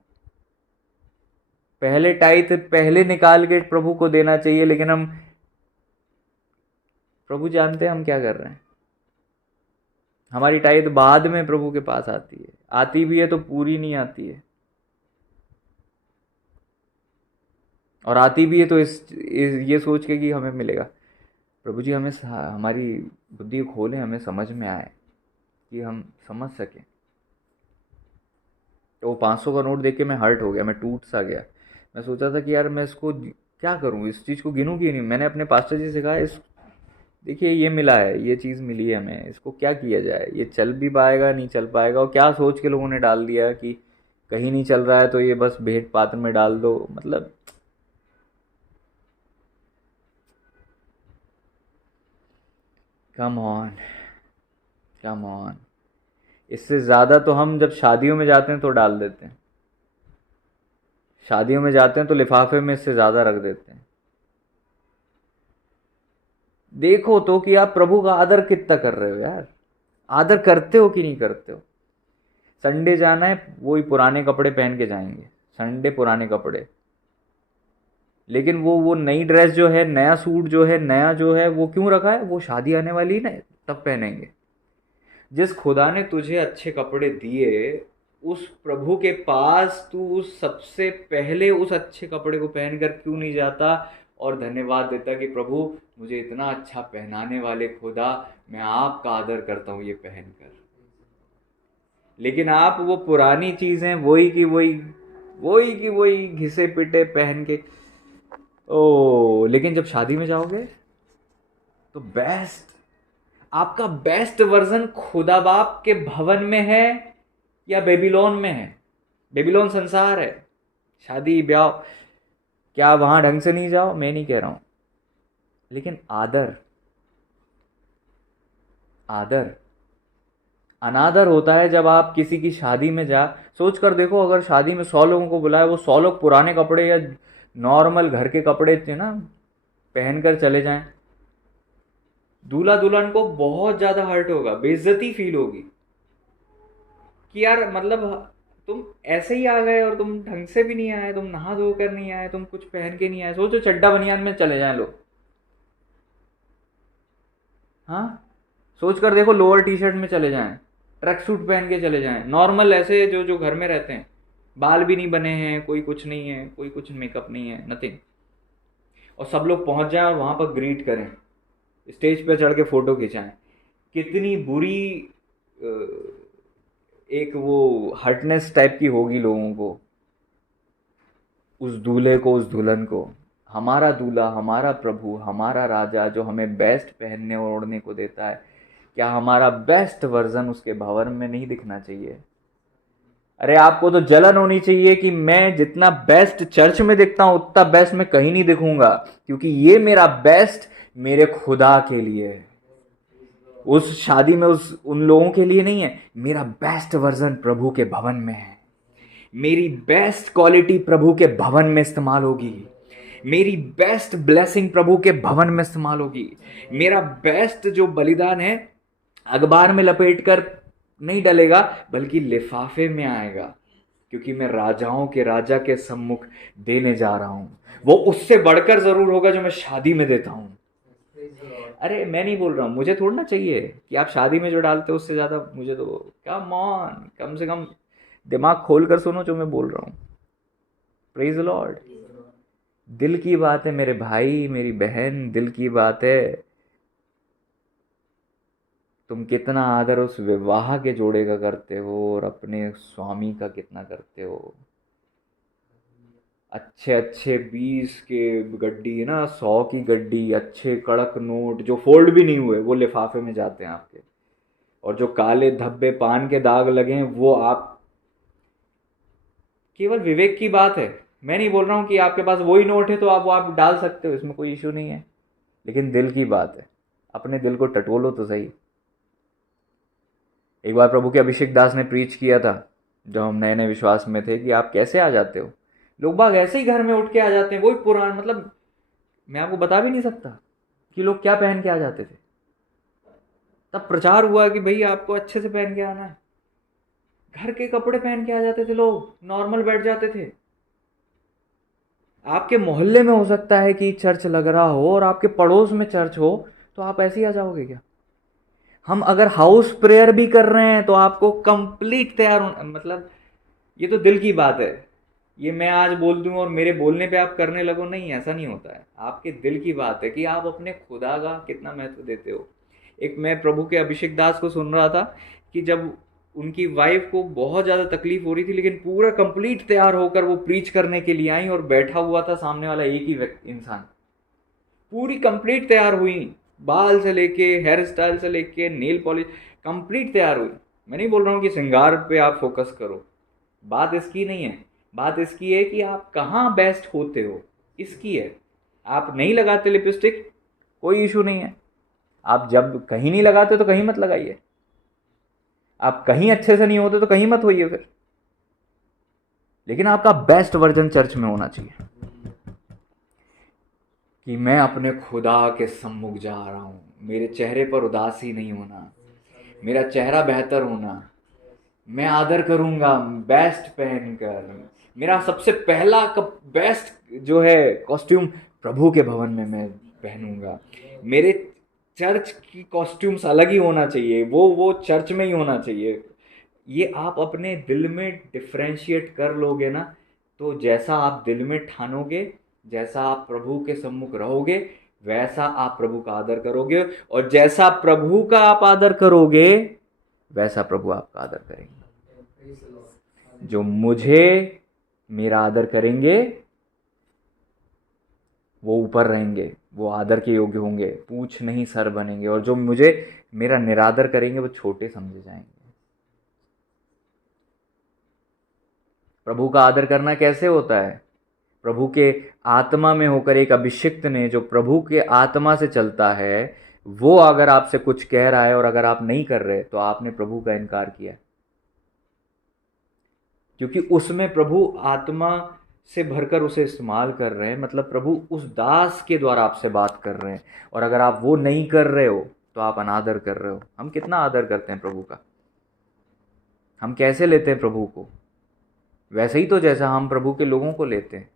पहले टाइट पहले निकाल के प्रभु को देना चाहिए, लेकिन हम, प्रभु जानते हैं हम क्या कर रहे हैं। हमारी टाइट बाद में प्रभु के पास आती है, आती भी है तो पूरी नहीं आती है, और आती भी है तो ये सोच के कि हमें मिलेगा। प्रभु जी हमें हमारी बुद्धि खोलें, हमें समझ में आए कि हम समझ सकें। तो वो 500 का नोट देख के मैं हर्ट हो गया, मैं टूट सा गया। मैं सोचा था कि यार मैं इसको क्या करूं, इस चीज़ को गिनूं कि नहीं। मैंने अपने पास्टर जी से कहा, देखिए ये मिला है, ये चीज़ मिली है हमें, इसको क्या किया जाए, ये चल भी पाएगा नहीं चल पाएगा। और क्या सोच के लोगों ने डाल दिया कि कहीं नहीं चल रहा है तो ये बस भेंट पात्र में डाल दो। मतलब कम ऑन, कम ऑन। इससे ज़्यादा तो हम जब शादियों में जाते हैं तो डाल देते हैं। शादियों में जाते हैं तो लिफाफे में इससे ज़्यादा रख देते हैं। देखो तो कि आप प्रभु का आदर कितना कर रहे हो यार। आदर करते हो कि नहीं करते हो? संडे जाना है, वही पुराने कपड़े पहन के जाएंगे। संडे पुराने कपड़े, लेकिन वो नई ड्रेस जो है, नया सूट जो है, नया जो है, वो क्यों रखा है? वो शादी आने वाली है ना, तब पहनेंगे। जिस खुदा ने तुझे अच्छे कपड़े दिए, उस प्रभु के पास तू उस सबसे पहले उस अच्छे कपड़े को पहनकर क्यों नहीं जाता और धन्यवाद देता कि प्रभु मुझे इतना अच्छा पहनाने वाले खुदा, मैं आपका आदर करता हूँ ये पहनकर। लेकिन आप वो पुरानी चीजें वही की वही घिसे पिटे पहन के, ओ, लेकिन जब शादी में जाओगे तो बेस्ट, आपका बेस्ट वर्जन खुदा बाप के भवन में है या बेबीलोन में है? बेबीलोन संसार है, शादी ब्याह, क्या वहां ढंग से नहीं जाओ? मैं नहीं कह रहा हूं, लेकिन आदर, आदर अनादर होता है जब आप किसी की शादी में सोच कर देखो, अगर शादी में 100 लोगों को बुलाए, वो 100 लोग पुराने कपड़े या नॉर्मल घर के कपड़े थे ना पहन कर चले जाएं, दूल्हा दुल्हन को बहुत ज्यादा हर्ट होगा, बेइज्जती फील होगी कि यार मतलब तुम ऐसे ही आ गए और तुम ढंग से भी नहीं आए, तुम नहा धोकर नहीं आए, तुम कुछ पहन के नहीं आए। सोचो चड्डा बनियान में चले जाएं लोग। हाँ, सोच कर देखो, लोअर टी शर्ट में चले जाएं, ट्रैक सूट पहन के चले जाएं, नॉर्मल ऐसे जो जो घर में रहते हैं, बाल भी नहीं बने हैं, कोई कुछ नहीं है, कोई कुछ मेकअप नहीं है, नथिंग, और सब लोग पहुंच जाएं और वहां पर ग्रीट करें, स्टेज पे चढ़ के फोटो खिंचाएं। कितनी बुरी एक वो हर्टनेस टाइप की होगी लोगों को, उस दूल्हे को, उस दुल्हन को। हमारा दूल्हा, हमारा प्रभु, हमारा राजा जो हमें बेस्ट पहनने और ओढ़ने को देता है, क्या हमारा बेस्ट वर्जन उसके भवन में नहीं दिखना चाहिए? अरे आपको तो जलन होनी चाहिए कि मैं जितना बेस्ट चर्च में दिखता हूं उतना बेस्ट मैं कहीं नहीं दिखूंगा, क्योंकि ये मेरा बेस्ट मेरे खुदा के लिए है। उस शादी में उन लोगों के लिए नहीं है। मेरा बेस्ट वर्जन प्रभु के भवन में है, मेरी बेस्ट क्वालिटी प्रभु के भवन में इस्तेमाल होगी, मेरी बेस्ट ब्लेसिंग प्रभु के भवन में इस्तेमाल होगी। मेरा बेस्ट जो बलिदान है अखबार में लपेट कर नहीं डलेगा, बल्कि लिफाफे में आएगा, क्योंकि मैं राजाओं के राजा के सम्मुख देने जा रहा हूं। वो उससे बढ़कर जरूर होगा जो मैं शादी में देता हूं। अरे मैं नहीं बोल रहा हूँ, मुझे थोड़ा ना चाहिए कि आप शादी में जो डालते हो उससे ज़्यादा मुझे तो, कम ऑन, कम से कम दिमाग खोल कर सुनो जो मैं बोल रहा हूँ। Praise the Lord. दिल की बात है मेरे भाई मेरी बहन, दिल की बात है। तुम कितना आदर उस विवाह के जोड़े का करते हो और अपने स्वामी का कितना करते हो। अच्छे अच्छे 20 के गड्डी है ना, 100 की गड्डी, अच्छे कड़क नोट जो फोल्ड भी नहीं हुए वो लिफाफे में जाते हैं आपके, और जो काले धब्बे पान के दाग लगे हैं वो आप, केवल विवेक की बात है। मैं नहीं बोल रहा हूँ कि आपके पास वही नोट है तो आप वो आप डाल सकते हो, इसमें कोई इशू नहीं है, लेकिन दिल की बात है, अपने दिल को टटोलो तो सही। एक बार प्रभु के अभिषेक दास ने प्रीच किया था, जब हम नए नए विश्वास में थे, कि आप कैसे आ जाते हो। लोग बाग ऐसे ही घर में उठ के आ जाते हैं, वही पुरान, मतलब मैं आपको बता भी नहीं सकता कि लोग क्या पहन के आ जाते थे। तब प्रचार हुआ कि भाई आपको अच्छे से पहन के आना है, घर के कपड़े पहन के आ जाते थे लोग, नॉर्मल बैठ जाते थे। आपके मोहल्ले में हो सकता है कि चर्च लग रहा हो और आपके पड़ोस में चर्च हो, तो आप ऐसे ही आ जाओगे क्या। हम अगर हाउस प्रेयर भी कर रहे हैं तो आपको कंप्लीट तैयार होना, मतलब ये तो दिल की बात है। ये मैं आज बोल दूं और मेरे बोलने पे आप करने लगो, नहीं, ऐसा नहीं होता है। आपके दिल की बात है कि आप अपने खुदा का कितना महत्व देते हो। एक मैं प्रभु के अभिषेक दास को सुन रहा था कि जब उनकी वाइफ को बहुत ज़्यादा तकलीफ हो रही थी, लेकिन पूरा कंप्लीट तैयार होकर वो प्रीच करने के लिए आई, और बैठा हुआ था सामने वाला एक ही इंसान, पूरी कंप्लीट तैयार हुई, बाल से लेके हेयर स्टाइल से लेके नेल पॉलिश, कंप्लीट तैयार हुई। मैं नहीं बोल रहा हूँ कि श्रृंगार पे आप फोकस करो, बात इसकी नहीं है, बात इसकी है कि आप कहाँ बेस्ट होते हो, इसकी है। आप नहीं लगाते लिपस्टिक, कोई इशू नहीं है, आप जब कहीं नहीं लगाते तो कहीं मत लगाइए। आप कहीं अच्छे से नहीं होते तो कहीं मत होइए फिर, लेकिन आपका बेस्ट वर्जन चर्च में होना चाहिए कि मैं अपने खुदा के सम्मुख जा रहा हूँ, मेरे चेहरे पर उदासी नहीं होना, मेरा चेहरा बेहतर होना, मैं आदर करूंगा बेस्ट पहनकर, मेरा सबसे पहला बेस्ट जो है कॉस्ट्यूम प्रभु के भवन में मैं पहनूंगा। मेरे चर्च की कॉस्ट्यूम्स अलग ही होना चाहिए, वो चर्च में ही होना चाहिए। ये आप अपने दिल में डिफ्रेंशिएट कर लोगे ना, तो जैसा आप दिल में ठानोगे, जैसा आप प्रभु के सम्मुख रहोगे, वैसा आप प्रभु का आदर करोगे, और जैसा प्रभु का आप आदर करोगे वैसा प्रभु आपका आदर करेंगे। जो मुझे मेरा आदर करेंगे वो ऊपर रहेंगे, वो आदर के योग्य होंगे, पूछ नहीं सर बनेंगे, और जो मुझे मेरा निरादर करेंगे वो छोटे समझे जाएंगे। प्रभु का आदर करना कैसे होता है। प्रभु के आत्मा में होकर, एक अभिषिक्त ने जो प्रभु के आत्मा से चलता है, वो अगर आपसे कुछ कह रहा है और अगर आप नहीं कर रहे तो आपने प्रभु का इनकार किया, क्योंकि उसमें प्रभु आत्मा से भरकर उसे इस्तेमाल कर रहे हैं, मतलब प्रभु उस दास के द्वारा आपसे बात कर रहे हैं, और अगर आप वो नहीं कर रहे हो तो आप अनादर कर रहे हो। हम कितना आदर करते हैं प्रभु का, हम कैसे लेते हैं प्रभु को, वैसे ही तो जैसा हम प्रभु के लोगों को लेते हैं।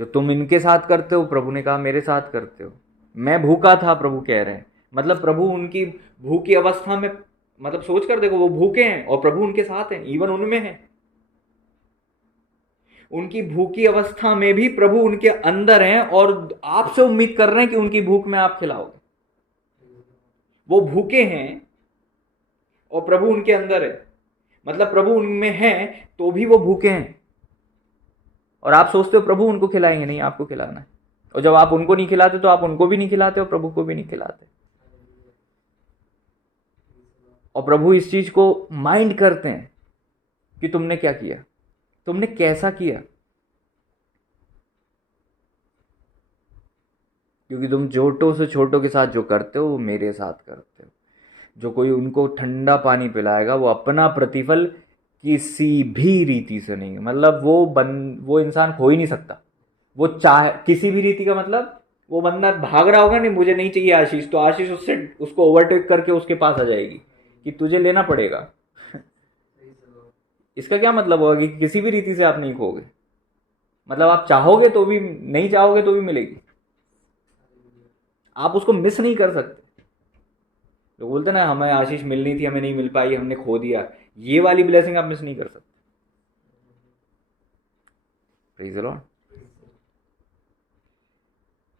जो तुम इनके साथ करते हो, प्रभु ने कहा मेरे साथ करते हो। मैं भूखा था, प्रभू कह रहे हैं, मतलब प्रभु उनकी भूखी अवस्था में, मतलब सोच कर देखो, वो भूखे हैं और प्रभु उनके साथ हैं, इवन उनमें है। उनकी भूखी अवस्था में भी प्रभु उनके अंदर हैं और आपसे उम्मीद कर रहे हैं कि उनकी भूख में आप खिलाओगे। वो भूखे हैं और प्रभु उनके अंदर है, मतलब प्रभु उनमें है तो भी वो भूखे हैं, और आप सोचते हो प्रभु उनको खिलाएंगे, नहीं, आपको खिलाना है। और जब आप उनको नहीं खिलाते तो आप उनको भी नहीं खिलाते और प्रभु को भी नहीं खिलाते। और प्रभु इस चीज को माइंड करते हैं कि तुमने क्या किया, तुमने कैसा किया, क्योंकि तुम छोटों से छोटों के साथ जो करते हो वो मेरे साथ करते हो। जो कोई उनको ठंडा पानी पिलाएगा वो अपना प्रतिफल किसी भी रीति से नहीं, मतलब वो इंसान खो ही नहीं सकता। वो चाहे किसी भी रीति का, मतलब वो बंदा भाग रहा होगा, नहीं मुझे नहीं चाहिए आशीष, तो आशीष उसको ओवरटेक करके उसके पास आ जाएगी कि तुझे लेना पड़ेगा। इसका क्या मतलब होगा कि किसी भी रीति से आप नहीं खोगे, मतलब आप चाहोगे तो भी, नहीं चाहोगे तो भी मिलेगी। आप उसको मिस नहीं कर सकते। लोग बोलते ना हमें आशीष मिलनी थी, हमें नहीं मिल पाई, हमने खो दिया, ये वाली ब्लेसिंग आप मिस नहीं कर सकते। Praise the lord.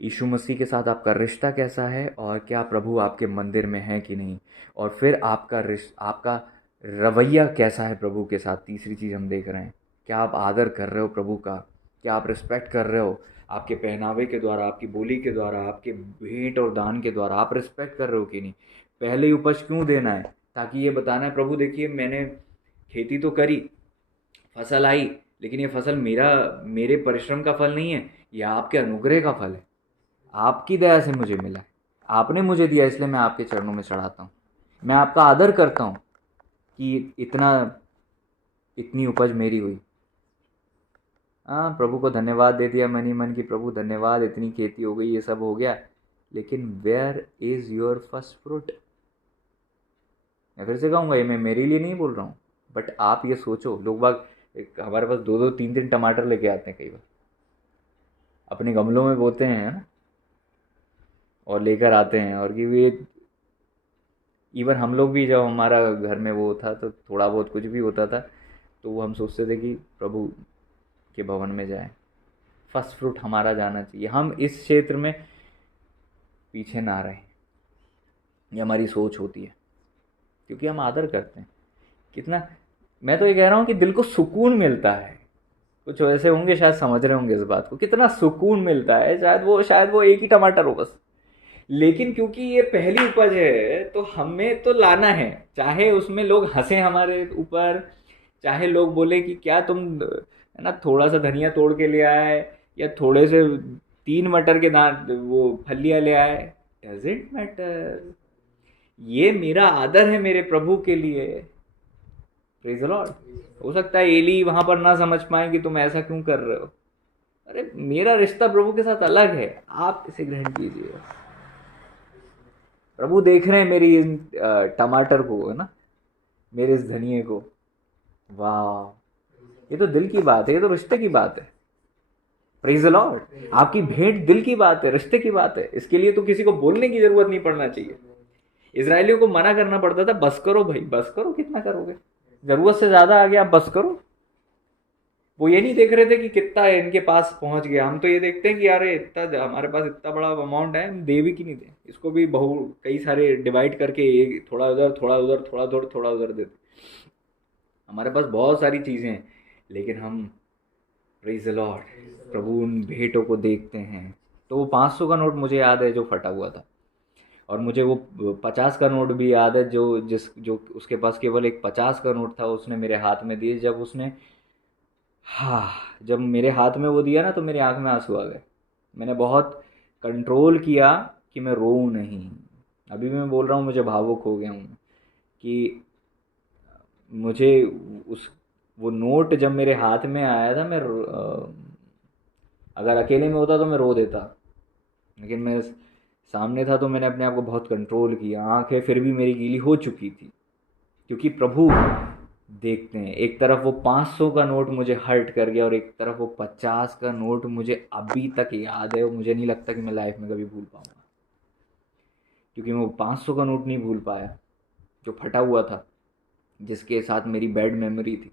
Yeshu Masih के साथ आपका रिश्ता कैसा है, और क्या प्रभु आपके मंदिर में है कि नहीं, और फिर आपका रवैया कैसा है प्रभु के साथ। तीसरी चीज़ हम देख रहे हैं, क्या आप आदर कर रहे हो प्रभु का, क्या आप रिस्पेक्ट कर रहे हो आपके पहनावे के द्वारा, आपकी बोली के द्वारा, आपके भेंट और दान के द्वारा आप रिस्पेक्ट कर रहे हो कि नहीं। पहले ही उपज क्यों देना है, ताकि ये बताना है प्रभु देखिए मैंने खेती तो करी, फसल आई, लेकिन ये फसल मेरे परिश्रम का फल नहीं है, ये आपके अनुग्रह का फल है, आपकी दया से मुझे मिला है, आपने मुझे दिया, इसलिए मैं आपके चरणों में चढ़ाता हूँ, मैं आपका आदर करता हूँ कि इतनी उपज मेरी हुई। हाँ, प्रभु को धन्यवाद दे दिया मन ही मन की, प्रभु धन्यवाद, इतनी खेती हो गई, ये सब हो गया, लेकिन where is your first fruit. मैं फिर से कहूँगा, ये मैं मेरे लिए नहीं बोल रहा हूँ, बट आप ये सोचो, लोग बाग हमारे पास 2-2 3-3 टमाटर लेके आते हैं कई बार, अपने गमलों में बोते हैं ना, और लेकर आते हैं, और कि ये इवन हम लोग भी जब हमारा घर में वो था तो थोड़ा बहुत कुछ भी होता था तो वो हम सोचते थे कि प्रभु के भवन में जाए, फर्स्ट फ्रूट हमारा जाना चाहिए, हम इस क्षेत्र में पीछे ना रहें। ये हमारी सोच होती है, क्योंकि हम आदर करते हैं कितना। मैं तो ये कह रहा हूँ कि दिल को सुकून मिलता है। कुछ ऐसे होंगे शायद समझ रहे होंगे इस बात को, कितना सुकून मिलता है। शायद वो एक ही टमाटर हो बस, लेकिन क्योंकि ये पहली उपज है तो हमें तो लाना है, चाहे उसमें लोग हंसे हमारे ऊपर, चाहे लोग बोले कि क्या तुम है ना थोड़ा सा धनिया तोड़ के ले आए, या थोड़े से 3 मटर के दान वो फलियाँ ले आए, डजेंट मैटर। ये मेरा आदर है मेरे प्रभु के लिए। Praise the Lord. हो सकता है एली वहां पर ना समझ पाए कि तुम ऐसा क्यों कर रहे हो, अरे मेरा रिश्ता प्रभु के साथ अलग है, आप इसे ग्रहण कीजिए। प्रभु देख रहे हैं मेरी इन टमाटर को, है ना, मेरे इस धनिए को। वाह, ये तो दिल की बात है, ये तो रिश्ते की बात है। Praise the Lord. आपकी भेंट दिल की बात है, रिश्ते की बात है। इसके लिए तो किसी को बोलने की जरूरत नहीं पड़ना चाहिए। इजरायलियों को मना करना पड़ता था, बस करो भाई, बस करो, कितना करोगे, जरूरत से ज्यादा आ गया, आप बस करो। वो ये नहीं देख रहे थे कि कितना इनके पास पहुंच गया, हम तो ये देखते हैं कि यार इतना हमारे पास इतना बड़ा अमाउंट है, हम दे भी कि नहीं दे, इसको भी कई सारे डिवाइड करके एक थोड़ा उधर थोड़ा उधर थोड़ा उधर थोड़ा उधर देते। हमारे पास बहुत सारी चीज़ें हैं, लेकिन हम प्रेज द लॉर्ड प्रभु उन भेंटों को देखते हैं। तो वो 500 का नोट मुझे याद है जो फटा हुआ था, और मुझे वो 50 का नोट भी याद है जो उसके पास केवल एक 50 का नोट था, उसने मेरे हाथ में दिए। जब मेरे हाथ में वो दिया ना तो मेरी आंख में आंसू आ गए। मैंने बहुत कंट्रोल किया कि मैं रोऊं नहीं। अभी भी मैं बोल रहा हूँ, मुझे भावुक हो गया हूँ कि मुझे उस वो नोट जब मेरे हाथ में आया था, अगर अकेले में होता तो मैं रो देता, लेकिन मैं सामने था तो मैंने अपने आप को बहुत कंट्रोल किया। आंखें फिर भी मेरी गीली हो चुकी थी, क्योंकि प्रभु देखते हैं। एक तरफ वो 500 का नोट मुझे हर्ट कर गया, और एक तरफ वो 50 का नोट मुझे अभी तक याद है, और मुझे नहीं लगता कि मैं लाइफ में कभी भूल पाऊंगा, क्योंकि मैं वो 500 का नोट नहीं भूल पाया जो फटा हुआ था, जिसके साथ मेरी बैड मेमोरी थी।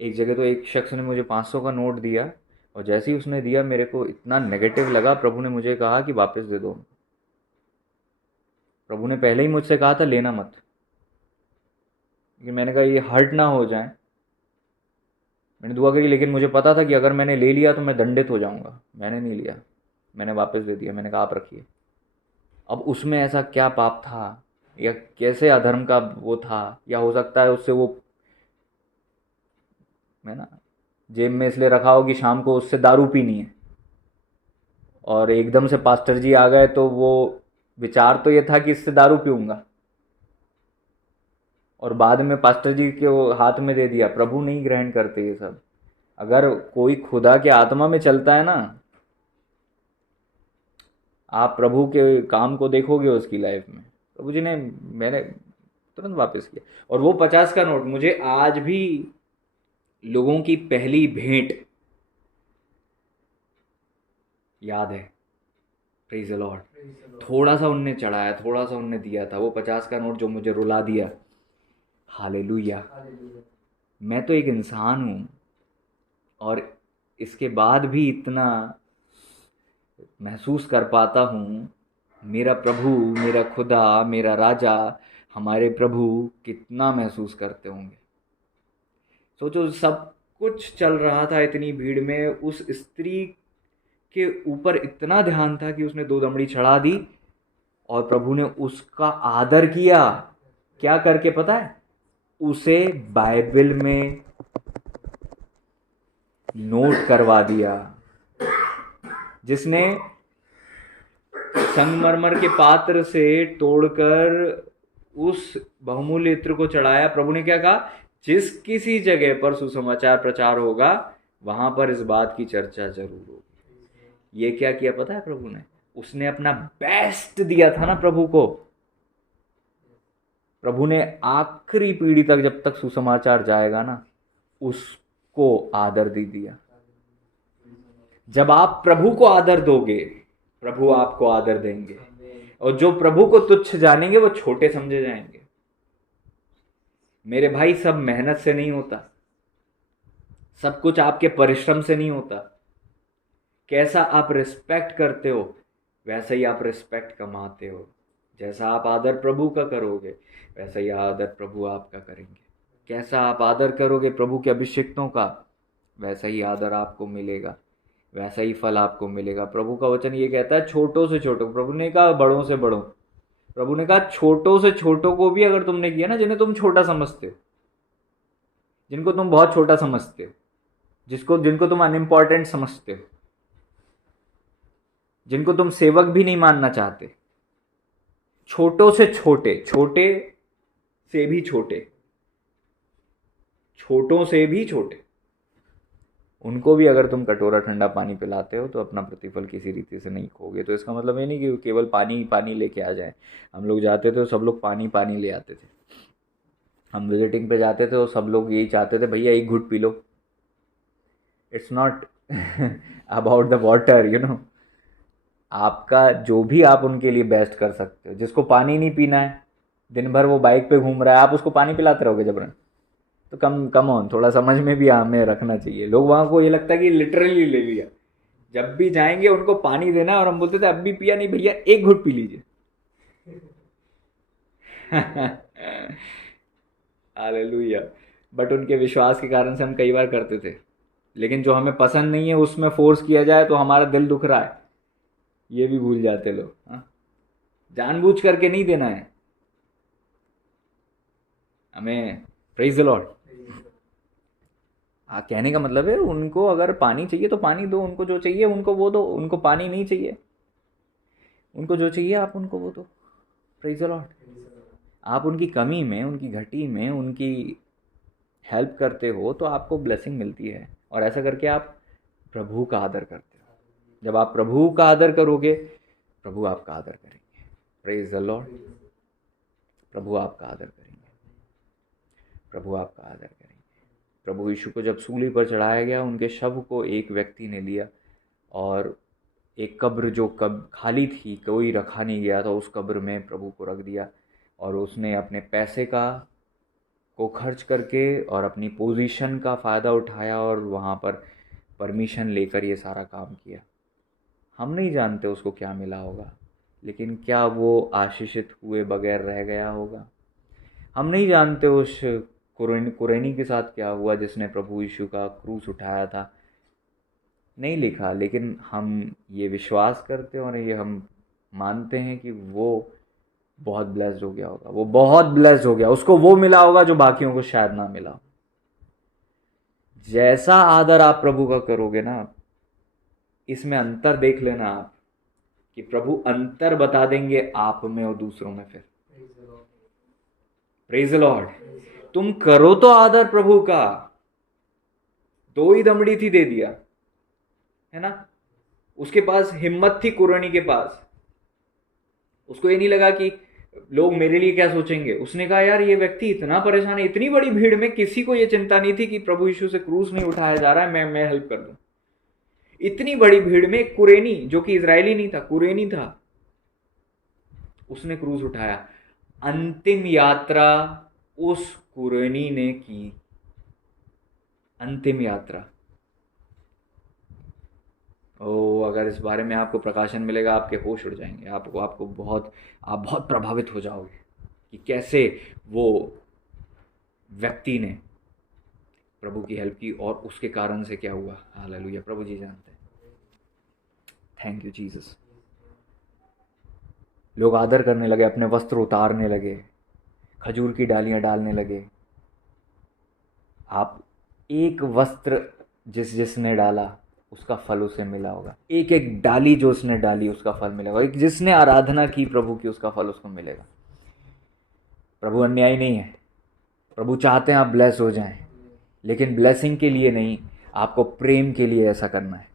एक जगह तो एक शख्स ने मुझे 500 का नोट दिया, और जैसे ही उसने दिया मेरे को इतना नेगेटिव लगा, प्रभु ने मुझे कहा कि वापस दे दो। प्रभु ने पहले ही मुझसे कहा था लेना मत, लेकिन मैंने कहा ये हर्ट ना हो जाए, मैंने दुआ करी, लेकिन मुझे पता था कि अगर मैंने ले लिया तो मैं दंडित हो जाऊंगा। मैंने नहीं लिया, मैंने वापस दे दिया। मैंने कहा आप रखिए। अब उसमें ऐसा क्या पाप था, या कैसे अधर्म का वो था, या हो सकता है उससे वो, है ना, जेब में इसलिए रखा हो कि शाम को उससे दारू पीनी है, और एकदम से पास्टर जी आ गए तो वो विचार तो ये था कि इससे दारू पीऊँगा, और बाद में पास्टर जी के वो हाथ में दे दिया। प्रभु नहीं ग्रहण करते ये सब। अगर कोई खुदा के आत्मा में चलता है ना, आप प्रभु के काम को देखोगे उसकी लाइफ में। प्रभु जी ने, मैंने तुरंत वापस किया। और वो 50 का नोट मुझे आज भी लोगों की पहली भेंट याद है? Praise the Lord. थोड़ा सा उनने चढ़ाया, थोड़ा सा उनने दिया था, वो 50 का नोट जो मुझे रुला दिया। हालेलुया। मैं तो एक इंसान हूँ और इसके बाद भी इतना महसूस कर पाता हूँ। मेरा प्रभु, मेरा खुदा, मेरा राजा, हमारे प्रभु कितना महसूस करते होंगे। सोचो, सब कुछ चल रहा था इतनी भीड़ में, उस स्त्री के ऊपर इतना ध्यान था कि उसने 2 दमड़ी चढ़ा दी और प्रभु ने उसका आदर किया। क्या करके पता है? उसे बाइबल में नोट करवा दिया। जिसने संगमरमर के पात्र से तोड़कर उस बहुमूल्य इत्र को चढ़ाया, प्रभु ने क्या कहा? जिस किसी जगह पर सुसमाचार प्रचार होगा वहां पर इस बात की चर्चा जरूर होगी। ये क्या किया पता है प्रभु ने? उसने अपना बेस्ट दिया था ना प्रभु को। प्रभु ने आखिरी पीढ़ी तक, जब तक सुसमाचार जाएगा ना, उसको आदर दे दिया। जब आप प्रभु को आदर दोगे, प्रभु आपको आदर देंगे। और जो प्रभु को तुच्छ जानेंगे वो छोटे समझे जाएंगे। मेरे भाई, सब मेहनत से नहीं होता, सब कुछ आपके परिश्रम से नहीं होता। कैसा आप रिस्पेक्ट करते हो वैसा ही आप रिस्पेक्ट कमाते हो। जैसा आप आदर प्रभु का करोगे वैसा ही आदर प्रभु आपका करेंगे। कैसा आप आदर करोगे प्रभु के अभिषिक्तों का, वैसा ही आदर आपको मिलेगा, वैसा ही फल आपको मिलेगा। प्रभु का वचन ये कहता है, छोटों से छोटों, प्रभु ने कहा बड़ों से बड़ों, प्रभु ने कहा छोटों से छोटों को भी अगर तुमने किया ना, जिन्हें तुम छोटा समझते हो, जिनको तुम बहुत छोटा समझते हो, जिनको तुम अनइम्पॉर्टेंट समझते हो, जिनको तुम सेवक भी नहीं मानना चाहते, छोटों से छोटे, छोटे से भी छोटे, छोटों से भी छोटे, उनको भी अगर तुम कटोरा ठंडा पानी पिलाते हो तो अपना प्रतिफल किसी रीति से नहीं खोगे। तो इसका मतलब ये नहीं कि केवल पानी पानी लेके आ जाए। हम लोग जाते थे तो सब लोग पानी पानी ले आते थे। हम विजिटिंग पे जाते थे तो सब लोग यही चाहते थे, भैया एक घुट P low. It's not about the water, you know. आपका जो भी आप उनके लिए बेस्ट कर सकते हो। जिसको पानी नहीं पीना है, दिन भर वो बाइक पे घूम रहा है, आप उसको पानी पिलाते रहोगे जबरन? तो कम ऑन, थोड़ा समझ में भी हमें रखना चाहिए। लोग वहाँ को ये लगता है कि लिटरली ले लिया। जब भी जाएंगे उनको पानी देना है और हम बोलते थे अब भी पिया नहीं भैया, एक घुट पी लीजिए। हालेलुया। बट उनके विश्वास के कारण से हम कई बार करते थे। लेकिन जो हमें पसंद नहीं है उसमें फोर्स किया जाए तो हमारा दिल दुख रहा है, ये भी भूल जाते लोग। जानबूझ करके नहीं देना है हमें। Praise the Lord. कहने का मतलब है, उनको अगर पानी चाहिए तो पानी दो, उनको जो चाहिए उनको वो दो। उनको पानी नहीं चाहिए, उनको जो चाहिए आप उनको वो दो। Praise the Lord. आप उनकी कमी में, उनकी घटी में उनकी हेल्प करते हो तो आपको ब्लेसिंग मिलती है। और ऐसा करके आप प्रभु का आदर करते हो। जब आप प्रभु का आदर करोगे, प्रभु आपका आदर करेंगे। Praise the lord. प्रभु आपका आदर करेंगे, प्रभु आपका आदर करेंगे। प्रभु यीशु को जब सूली पर चढ़ाया गया, उनके शव को एक व्यक्ति ने लिया और एक कब्र जो खाली थी, कोई रखा नहीं गया था, उस कब्र में प्रभु को रख दिया। और उसने अपने पैसे को खर्च करके और अपनी पोजीशन का फ़ायदा उठाया और वहाँ पर परमिशन लेकर ये सारा काम किया। हम नहीं जानते उसको क्या मिला होगा, लेकिन क्या वो आशीषित हुए बगैर रह गया होगा? हम नहीं जानते उस कुरैनी के साथ क्या हुआ जिसने प्रभु यीशु का क्रूस उठाया था, नहीं लिखा। लेकिन हम ये विश्वास करते हैं और ये हम मानते हैं कि वो बहुत ब्लेस्ड हो गया होगा, वो बहुत ब्लेस्ड हो गया, उसको वो मिला होगा जो बाकियों को शायद ना मिला। जैसा आदर आप प्रभु का करोगे ना, इसमें अंतर देख लेना आप कि प्रभु अंतर बता देंगे आप में और दूसरों में। फिर प्रेज द लॉर्ड। तुम करो तो आदर प्रभु का। 2 ही दमड़ी थी, दे दिया, है ना। उसके पास हिम्मत थी, कुरैनी के पास। उसको ये नहीं लगा कि लोग मेरे लिए क्या सोचेंगे। उसने कहा यार ये व्यक्ति इतना परेशान है, इतनी बड़ी भीड़ में किसी को ये चिंता नहीं थी कि प्रभु यीशु से क्रूस नहीं उठाया जा रहा है, मैं हेल्प कर दूं। इतनी बड़ी भीड़ में एक कुरेनी, जो कि इजरायली नहीं था, कुरेनी था, उसने क्रूस उठाया। अंतिम यात्रा उस कुरेनी ने की, अंतिम यात्रा। ओ, अगर इस बारे में आपको प्रकाशन मिलेगा, आपके होश उड़ जाएंगे, आपको बहुत, आप बहुत प्रभावित हो जाओगे कि कैसे वो व्यक्ति ने प्रभु की हेल्प की और उसके कारण से क्या हुआ। हालेलुया, प्रभु जी जानते हैं। Thank you Jesus. लोग आदर करने लगे, अपने वस्त्र उतारने लगे, खजूर की डालियां डालने लगे। आप एक वस्त्र जिसने डाला उसका फल उसे मिला होगा, एक एक डाली जो उसने डाली उसका फल मिलेगा, एक जिसने आराधना की प्रभु की उसका फल उसको मिलेगा। प्रभु अन्यायी नहीं है, प्रभु चाहते हैं आप ब्लेस हो जाएं, लेकिन ब्लेसिंग के लिए नहीं, आपको प्रेम के लिए ऐसा करना है।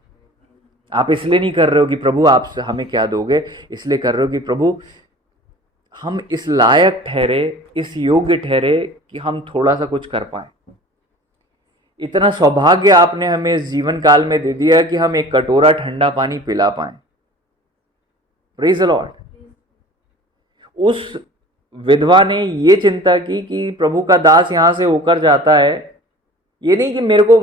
आप इसलिए नहीं कर रहे हो कि प्रभु आप हमें क्या दोगे, इसलिए कर रहे हो कि प्रभु हम इस लायक ठहरे, इस योग्य ठहरे कि हम थोड़ा सा कुछ कर पाए। इतना सौभाग्य आपने हमें इस जीवन काल में दे दिया है कि हम एक कटोरा ठंडा पानी पिला पाए। Praise the Lord. उस विधवा ने ये चिंता की कि प्रभु का दास यहां से होकर जाता है, ये नहीं कि मेरे को,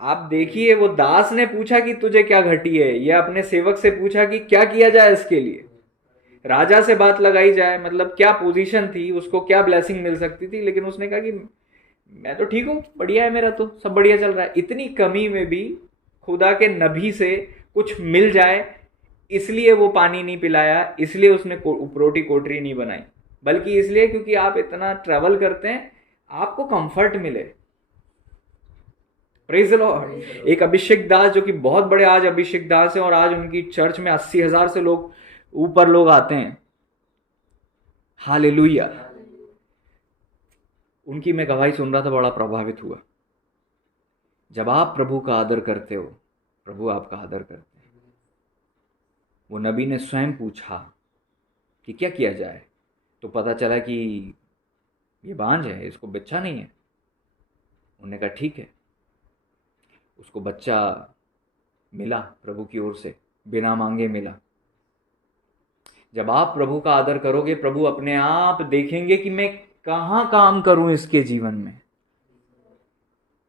आप देखिए वो दास ने पूछा कि तुझे क्या घटी है, यह अपने सेवक से पूछा कि क्या किया जाए इसके लिए, राजा से बात लगाई जाए, मतलब क्या पोजीशन थी, उसको क्या ब्लेसिंग मिल सकती थी, लेकिन उसने कहा कि मैं तो ठीक हूं, बढ़िया है, मेरा तो सब बढ़िया चल रहा है। इतनी कमी में भी खुदा के नबी से कुछ मिल जाए, इसलिए वो पानी नहीं पिलाया, इसलिए उसने रोटी कोटरी नहीं बनाई, बल्कि इसलिए क्योंकि आप इतना ट्रैवल करते हैं, आपको कंफर्ट मिले। Praise the Lord. एक अभिषेक दास जो कि बहुत बड़े आज अभिषेक दास है, और आज उनकी चर्च में 80,000 से लोग ऊपर लोग आते हैं। हालेलुया। उनकी मैं गवाही सुन रहा था, बड़ा प्रभावित हुआ। जब आप प्रभु का आदर करते हो, प्रभु आपका आदर करते हैं। वो नबी ने स्वयं पूछा कि क्या किया जाए, तो पता चला कि ये बांझ है, इसको बच्चा नहीं है। उन्होंने कहा ठीक है, उसको बच्चा मिला प्रभु की ओर से, बिना मांगे मिला। जब आप प्रभु का आदर करोगे, प्रभु अपने आप देखेंगे कि मैं कहां काम करूं इसके जीवन में।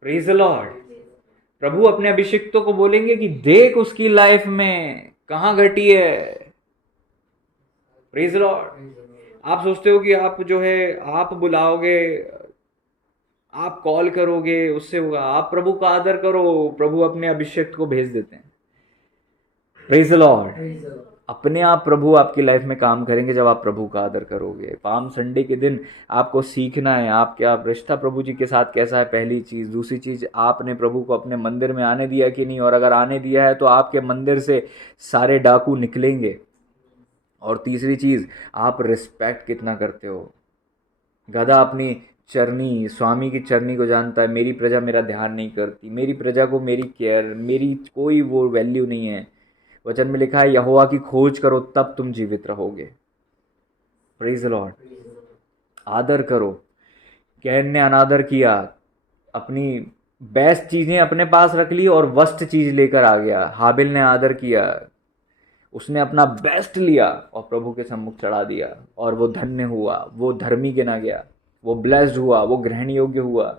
Praise the lord. प्रभु अपने अभिषिक्तों को बोलेंगे कि देख उसकी लाइफ में कहां घटी है। Praise the Lord. आप सोचते हो कि आप जो है, आप बुलाओगे, आप कॉल करोगे, उससे होगा। आप प्रभु का आदर करो, प्रभु अपने अभिषेक को भेज देते हैं। Praise the Lord. अपने आप प्रभु आपकी लाइफ में काम करेंगे जब आप प्रभु का आदर करोगे। पाम संडे के दिन आपको सीखना है, आप क्या रिश्ता प्रभु जी के साथ कैसा है, पहली चीज़। दूसरी चीज़, आपने प्रभु को अपने मंदिर में आने दिया कि नहीं, और अगर आने दिया है तो आपके मंदिर से सारे डाकू निकलेंगे। और तीसरी चीज़, आप रिस्पेक्ट कितना करते हो। गधा अपनी चरनी, स्वामी की चरनी को जानता है। मेरी प्रजा मेरा ध्यान नहीं करती, मेरी प्रजा को मेरी केयर, मेरी कोई वो वैल्यू नहीं है। वचन में लिखा है, यहोवा की खोज करो तब तुम जीवित रहोगे। Praise the Lord. आदर करो। कैन ने अनादर किया, अपनी बेस्ट चीजें अपने पास रख ली और वर्स्ट चीज लेकर आ गया। हाबिल ने आदर किया, उसने अपना बेस्ट लिया और प्रभु के सम्मुख चढ़ा दिया, और वो धन्य हुआ, वो धर्मी गिना गया, वो ब्लेस्ड हुआ, वो ग्रहण योग्य हुआ।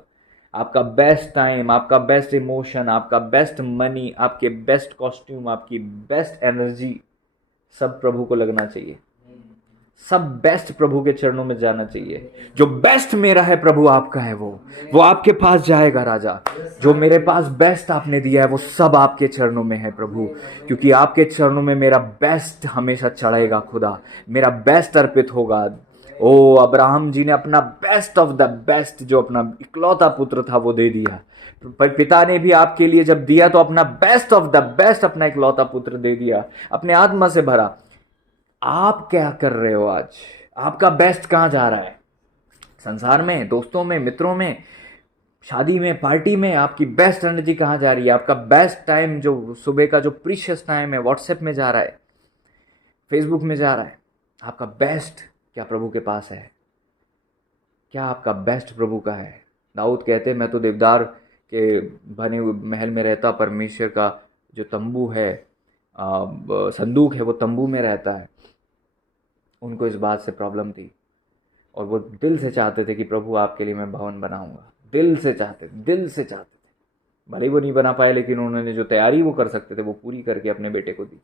आपका बेस्ट टाइम, आपका बेस्ट इमोशन, आपका बेस्ट मनी, आपके बेस्ट कॉस्ट्यूम, आपकी बेस्ट एनर्जी, सब प्रभु को लगना चाहिए। सब बेस्ट प्रभु के चरणों में जाना चाहिए। जो बेस्ट मेरा है प्रभु आपका है, वो आपके पास जाएगा राजा। जो मेरे पास बेस्ट आपने दिया है वो सब आपके चरणों में है प्रभु, क्योंकि आपके चरणों में मेरा बेस्ट हमेशा चढ़ेगा खुदा, मेरा बेस्ट अर्पित होगा। ओ, अब्राहम जी ने अपना बेस्ट ऑफ द बेस्ट, जो अपना इकलौता पुत्र था, वो दे दिया। पर पिता ने भी आपके लिए जब दिया तो अपना बेस्ट ऑफ द बेस्ट, अपना इकलौता पुत्र दे दिया, अपने आत्मा से भरा। आप क्या कर रहे हो आज? आपका बेस्ट कहाँ जा रहा है? संसार में, दोस्तों में, मित्रों में, शादी में, पार्टी में आपकी बेस्ट एनर्जी कहाँ जा रही है? आपका बेस्ट टाइम जो सुबह का जो प्रीशियस टाइम है, व्हाट्सएप में जा रहा है, फेसबुक में जा रहा है? आपका बेस्ट क्या प्रभु के पास है? क्या आपका बेस्ट प्रभु का है? दाऊद कहते हैं, मैं तो देवदार के बने हुए महल में रहता, परमेश्वर का जो तंबू है, संदूक है, वो तंबू में रहता है, उनको इस बात से प्रॉब्लम थी और वो दिल से चाहते थे कि प्रभु आपके लिए मैं भवन बनाऊंगा, दिल से चाहते थे। भले ही वो नहीं बना पाए, लेकिन उन्होंने जो तैयारी वो कर सकते थे वो पूरी करके अपने बेटे को दी।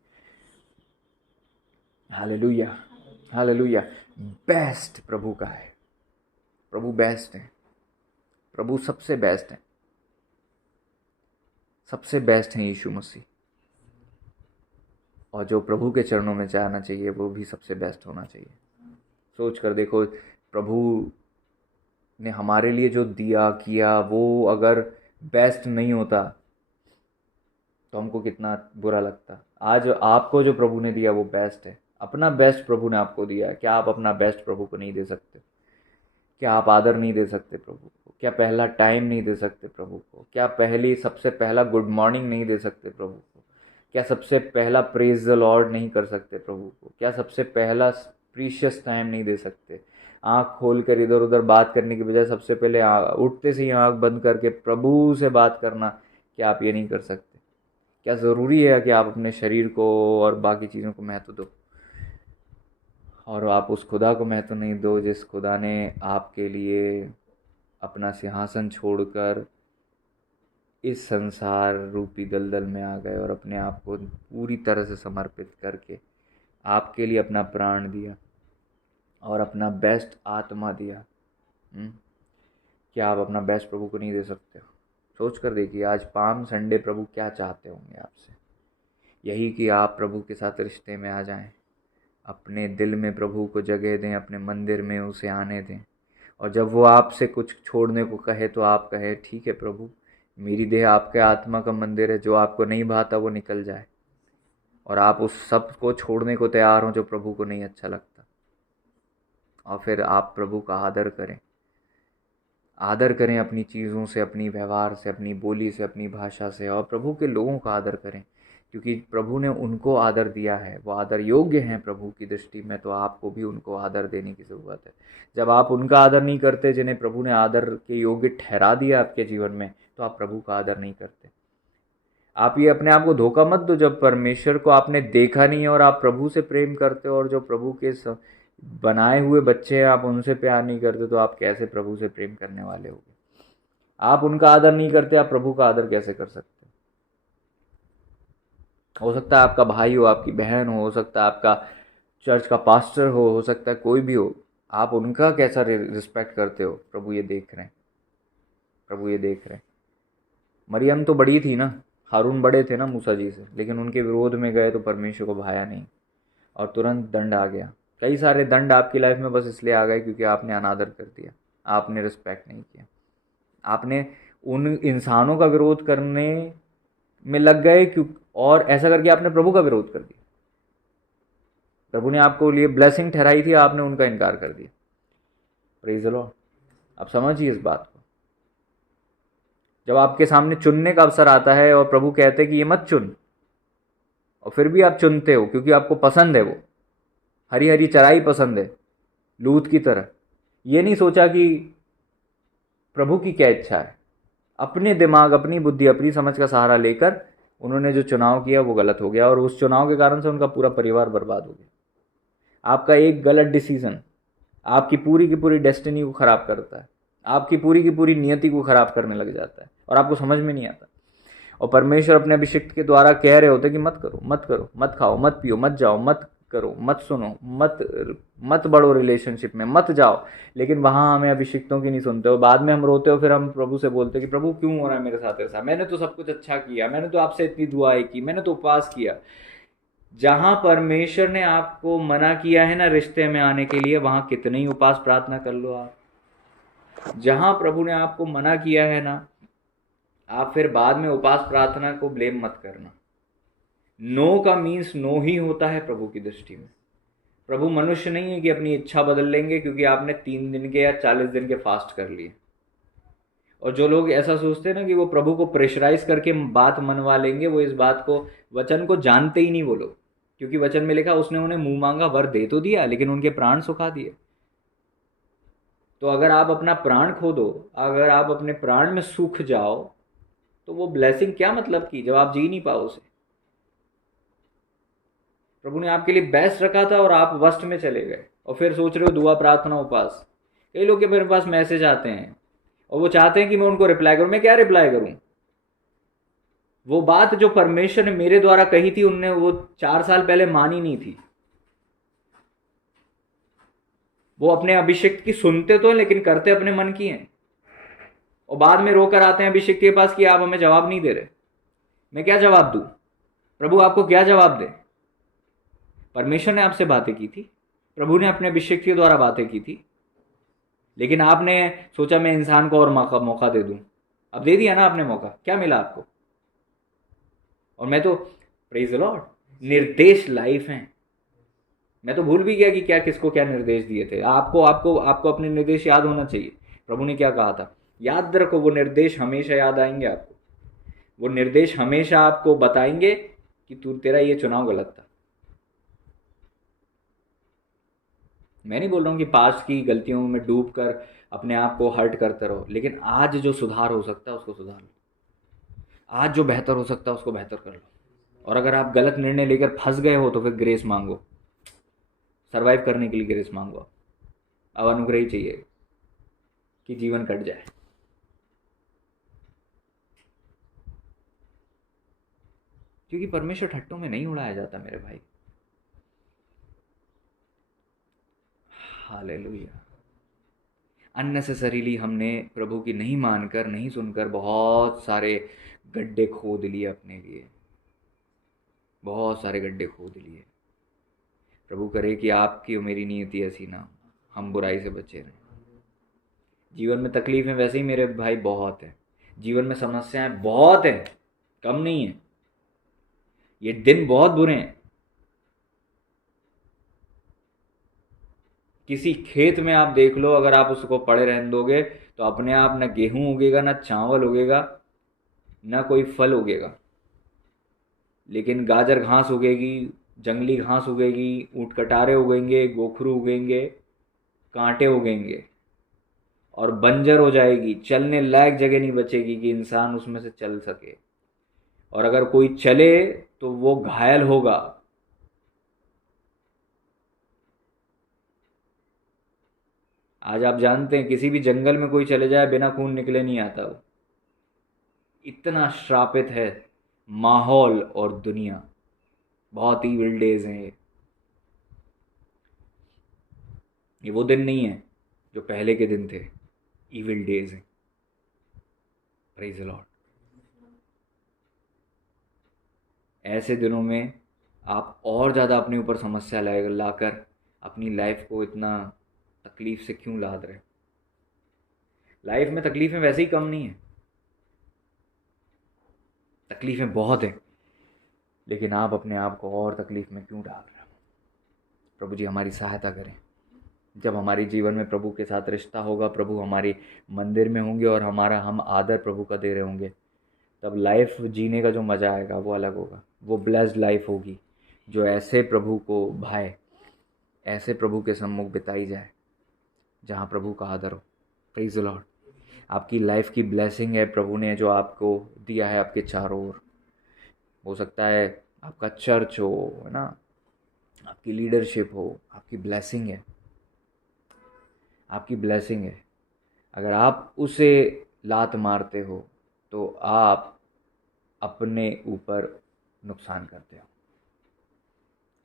Hallelujah, hallelujah. बेस्ट प्रभु का है, प्रभु बेस्ट है, प्रभु सबसे बेस्ट है, सबसे बेस्ट है यीशु मसीह। और जो प्रभु के चरणों में जाना चाहिए वो भी सबसे बेस्ट होना चाहिए। सोच कर देखो, प्रभु ने हमारे लिए जो दिया किया वो अगर बेस्ट नहीं होता तो हमको कितना बुरा लगता। आज आपको जो प्रभु ने दिया वो बेस्ट है, अपना बेस्ट प्रभु ने आपको दिया है। क्या आप अपना बेस्ट प्रभु को नहीं दे सकते? क्या आप आदर नहीं दे सकते प्रभु को? क्या पहला टाइम नहीं दे सकते प्रभु को? क्या सबसे पहला गुड मॉर्निंग नहीं दे सकते प्रभु को? क्या सबसे पहला प्रेज द लॉर्ड नहीं कर सकते प्रभु को? क्या सबसे पहला प्रीशियस टाइम नहीं दे सकते? आँख खोल कर इधर उधर बात करने की बजाय सबसे पहले उठते से ही आँख बंद करके प्रभु से बात करना, क्या आप ये नहीं कर सकते? क्या ज़रूरी है कि आप अपने शरीर को और बाकी चीज़ों को महत्व दो और आप उस खुदा को महत्व नहीं दो जिस खुदा ने आपके लिए अपना सिंहासन छोड़कर इस संसार रूपी दलदल में आ गए और अपने आप को पूरी तरह से समर्पित करके आपके लिए अपना प्राण दिया और अपना बेस्ट आत्मा दिया। क्या आप अपना बेस्ट प्रभु को नहीं दे सकते हो? सोच कर देखिए, आज पाम संडे प्रभु क्या चाहते होंगे आपसे? यही कि आप प्रभु के साथ रिश्ते में आ जाएं, अपने दिल में प्रभु को जगह दें, अपने मंदिर में उसे आने दें, और जब वो आपसे कुछ छोड़ने को कहे तो आप कहे, ठीक है प्रभु, मेरी देह आपके आत्मा का मंदिर है, जो आपको नहीं भाता वो निकल जाए, और आप उस सब को छोड़ने को तैयार हों जो प्रभु को नहीं अच्छा लगता, और फिर आप प्रभु का आदर करें अपनी चीज़ों से, अपनी व्यवहार से, अपनी बोली से, अपनी भाषा से, और प्रभु के लोगों का आदर करें, क्योंकि प्रभु ने उनको आदर दिया है, वो आदर योग्य हैं प्रभु की दृष्टि में, तो आपको भी उनको आदर देने की ज़रूरत है। जब आप उनका आदर नहीं करते जिन्हें प्रभु ने आदर के योग्य ठहरा दिया आपके जीवन में, तो आप प्रभु का आदर नहीं करते। आप ये अपने आप को धोखा मत दो, जब परमेश्वर को आपने देखा नहीं है और आप प्रभु से प्रेम करते हो, और जो प्रभु के बनाए हुए बच्चे हैं आप उनसे प्यार नहीं करते, तो आप कैसे प्रभु से प्रेम करने वाले होगे? आप उनका आदर नहीं करते, आप प्रभु का आदर कैसे कर सकते? हो सकता है आपका भाई हो, आपकी बहन हो सकता है आपका चर्च का पास्टर हो सकता है कोई भी हो, आप उनका कैसा रिस्पेक्ट करते हो? प्रभु ये देख रहे हैं, प्रभु ये देख रहे हैं। मरियम तो बड़ी थी ना, हारून बड़े थे ना मूसा जी से, लेकिन उनके विरोध में गए तो परमेश्वर को भाया नहीं और तुरंत दंड आ गया। कई सारे दंड आपकी लाइफ में बस इसलिए आ गए क्योंकि आपने अनादर कर दिया, आपने रिस्पेक्ट नहीं किया, आपने उन इंसानों का विरोध करने में लग गए, क्यों? और ऐसा करके आपने प्रभु का विरोध कर दिया। प्रभु ने आपको लिए ब्लेसिंग ठहराई थी, आपने उनका इनकार कर दिया। Praise the Lord. आप समझिए इस बात को। जब आपके सामने चुनने का अवसर आता है और प्रभु कहते हैं कि ये मत चुन, और फिर भी आप चुनते हो क्योंकि आपको पसंद है, वो हरी हरी चराई पसंद है, लूत की तरह। ये नहीं सोचा कि प्रभु की क्या इच्छा है। अपने दिमाग, अपनी बुद्धि, अपनी समझ का सहारा लेकर उन्होंने जो चुनाव किया वो गलत हो गया, और उस चुनाव के कारण से उनका पूरा परिवार बर्बाद हो गया। आपका एक गलत डिसीजन आपकी पूरी की पूरी डेस्टिनी को ख़राब करता है, आपकी पूरी की पूरी नियति को ख़राब करने लग जाता है, और आपको समझ में नहीं आता। और परमेश्वर अपने अभिषिक्त के द्वारा कह रहे होते कि मत करो, मत करो, मत खाओ, मत पियो, मत जाओ, मत करो, मत सुनो, मत बढ़ो रिलेशनशिप में, मत जाओ। लेकिन वहाँ हमें अभिषिक्तों की नहीं सुनते हो, बाद में हम रोते हो, फिर हम प्रभु से बोलते कि प्रभु क्यों हो रहा है मेरे साथ ऐसा? मैंने तो सब कुछ अच्छा किया, मैंने तो आपसे इतनी दुआएं की, मैंने तो उपवास किया। जहाँ परमेश्वर ने आपको मना किया है ना रिश्ते में आने के लिए, वहाँ कितने ही उपवास प्रार्थना कर लो आप। जहाँ प्रभु ने आपको मना किया है ना, आप फिर बाद में उपवास प्रार्थना को ब्लेम मत करना। नो का मीन्स नो ही होता है प्रभु की दृष्टि में। प्रभु मनुष्य नहीं है कि अपनी इच्छा बदल लेंगे क्योंकि आपने 3 दिन के या 40 दिन के फास्ट कर लिए। और जो लोग ऐसा सोचते हैं ना कि वो प्रभु को प्रेशराइज करके बात मनवा लेंगे, वो इस बात को, वचन को जानते ही नहीं वो लोग। क्योंकि वचन में लिखा उसने उन्हें मुंह मांगा वर दे तो दिया, लेकिन उनके प्राण सुखा दिए। तो अगर आप अपना प्राण खो दो, अगर आप अपने प्राण में सूख जाओ, तो वो ब्लेसिंग क्या मतलब की, जब आप जी नहीं पाओ उसे? प्रभु ने आपके लिए बेस्ट रखा था और आप वर्स्ट में चले गए, और फिर सोच रहे हो दुआ प्रार्थना उपवास। कई लोग के मेरे पास मैसेज आते हैं और वो चाहते हैं कि मैं उनको रिप्लाई करूं। मैं क्या रिप्लाई करूं? वो बात जो परमेश्वर ने मेरे द्वारा कही थी, उनने वो 4 साल पहले मानी नहीं थी। वो अपने अभिषेक की सुनते तो हैं लेकिन करते अपने मन की हैं, और बाद में रोकर आते हैं अभिषेक के पास कि आप हमें जवाब नहीं दे रहे। मैं क्या जवाब दूं? प्रभु आपको क्या जवाब दे? परमेश्वर ने आपसे बातें की थी, प्रभु ने अपने अभिषेक के द्वारा बातें की थी, लेकिन आपने सोचा मैं इंसान को और मौका दे दूं। अब दे दिया ना आपने मौका, क्या मिला आपको? और मैं तो, प्रेज द लॉर्ड, निर्देश लाइफ हैं। मैं तो भूल भी गया कि क्या किसको क्या निर्देश दिए थे। आपको आपको आपको अपने निर्देश याद होना चाहिए। प्रभु ने क्या कहा था याद रखो, वो निर्देश हमेशा याद आएंगे आपको। वो निर्देश हमेशा आपको बताएंगे कि तेरा ये चुनाव गलत था। मैं नहीं बोल रहा हूँ कि पास्ट की गलतियों में डूब कर अपने आप को हर्ट करते रहो, लेकिन आज जो सुधार हो सकता है उसको सुधार लो। आज जो बेहतर हो सकता है उसको बेहतर कर लो। और अगर आप गलत निर्णय लेकर फंस गए हो तो फिर ग्रेस मांगो, सरवाइव करने के लिए ग्रेस मांगो। अब अनुग्रह ही चाहिए कि जीवन कट जाए। क्योंकि परमेश्वर ठट्टों में नहीं उड़ाया जाता मेरे भाई। हालेलुया। अननेसेसरीली हमने प्रभु की नहीं मानकर, नहीं सुनकर बहुत सारे गड्ढे खोद लिए अपने लिए, बहुत सारे गड्ढे खोद लिए। प्रभु करे कि आपकी और मेरी नियति ऐसी ना, हम बुराई से बचे रहें। जीवन में तकलीफें वैसे ही मेरे भाई बहुत है, जीवन में समस्याएं बहुत हैं, कम नहीं है। ये दिन बहुत बुरे हैं। किसी खेत में आप देख लो, अगर आप उसको पड़े रहने दोगे तो अपने आप न गेहूं उगेगा, न चावल उगेगा, न कोई फल उगेगा। लेकिन गाजर घास उगेगी, जंगली घास उगेगी, ऊँट कटारे उगेंगे, गोखरू उगेंगे, कांटे उगेंगे, और बंजर हो जाएगी। चलने लायक जगह नहीं बचेगी कि इंसान उसमें से चल सके, और अगर कोई चले तो वो घायल होगा। आज आप जानते हैं किसी भी जंगल में कोई चले जाए बिना खून निकले नहीं आता वो। इतना श्रापित है माहौल और दुनिया। बहुत ईविल डेज हैं ये वो दिन नहीं है जो पहले के दिन थे, ईविल डेज हैं। Praise the Lord. ऐसे दिनों में आप और ज़्यादा अपने ऊपर समस्या लाकर अपनी लाइफ को इतना तकलीफ से क्यों लाद रहे? लाइफ में तकलीफें वैसे ही कम नहीं है, तकलीफें बहुत हैं, लेकिन आप अपने आप को और तकलीफ में क्यों डाल रहे हो? प्रभु जी हमारी सहायता करें। जब हमारे जीवन में प्रभु के साथ रिश्ता होगा, प्रभु हमारे मंदिर में होंगे और हम आदर प्रभु का दे रहे होंगे, तब लाइफ जीने का जो मज़ा आएगा वो अलग होगा। वो ब्लेस्ड लाइफ होगी जो ऐसे प्रभु को भाए, ऐसे प्रभु के सम्मुख बिताई जाए जहाँ प्रभु का आदर हो। Praise the Lord. आपकी लाइफ की ब्लेसिंग है प्रभु ने जो आपको दिया है आपके चारों ओर। हो सकता है आपका चर्च हो, है ना, आपकी लीडरशिप हो, आपकी ब्लेसिंग है, आपकी ब्लेसिंग है। अगर आप उसे लात मारते हो तो आप अपने ऊपर नुकसान करते हो।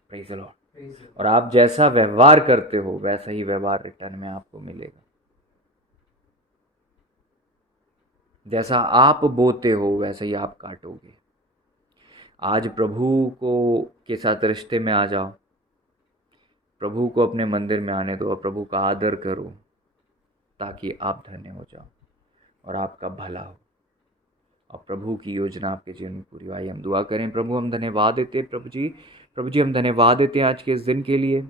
Praise the Lord. और आप जैसा व्यवहार करते हो वैसा ही व्यवहार रिटर्न में आपको मिलेगा। जैसा आप बोते हो वैसा ही आप काटोगे। आज प्रभु को के साथ रिश्ते में आ जाओ, प्रभु को अपने मंदिर में आने दो और प्रभु का आदर करो, ताकि आप धन्य हो जाओ और आपका भला हो और प्रभु की योजना आपके जीवन में पूरी हो। आइए हम दुआ करें। प्रभु हम धन्यवाद देते हैं प्रभु जी हम धन्यवाद देते हैं आज के इस दिन के लिए,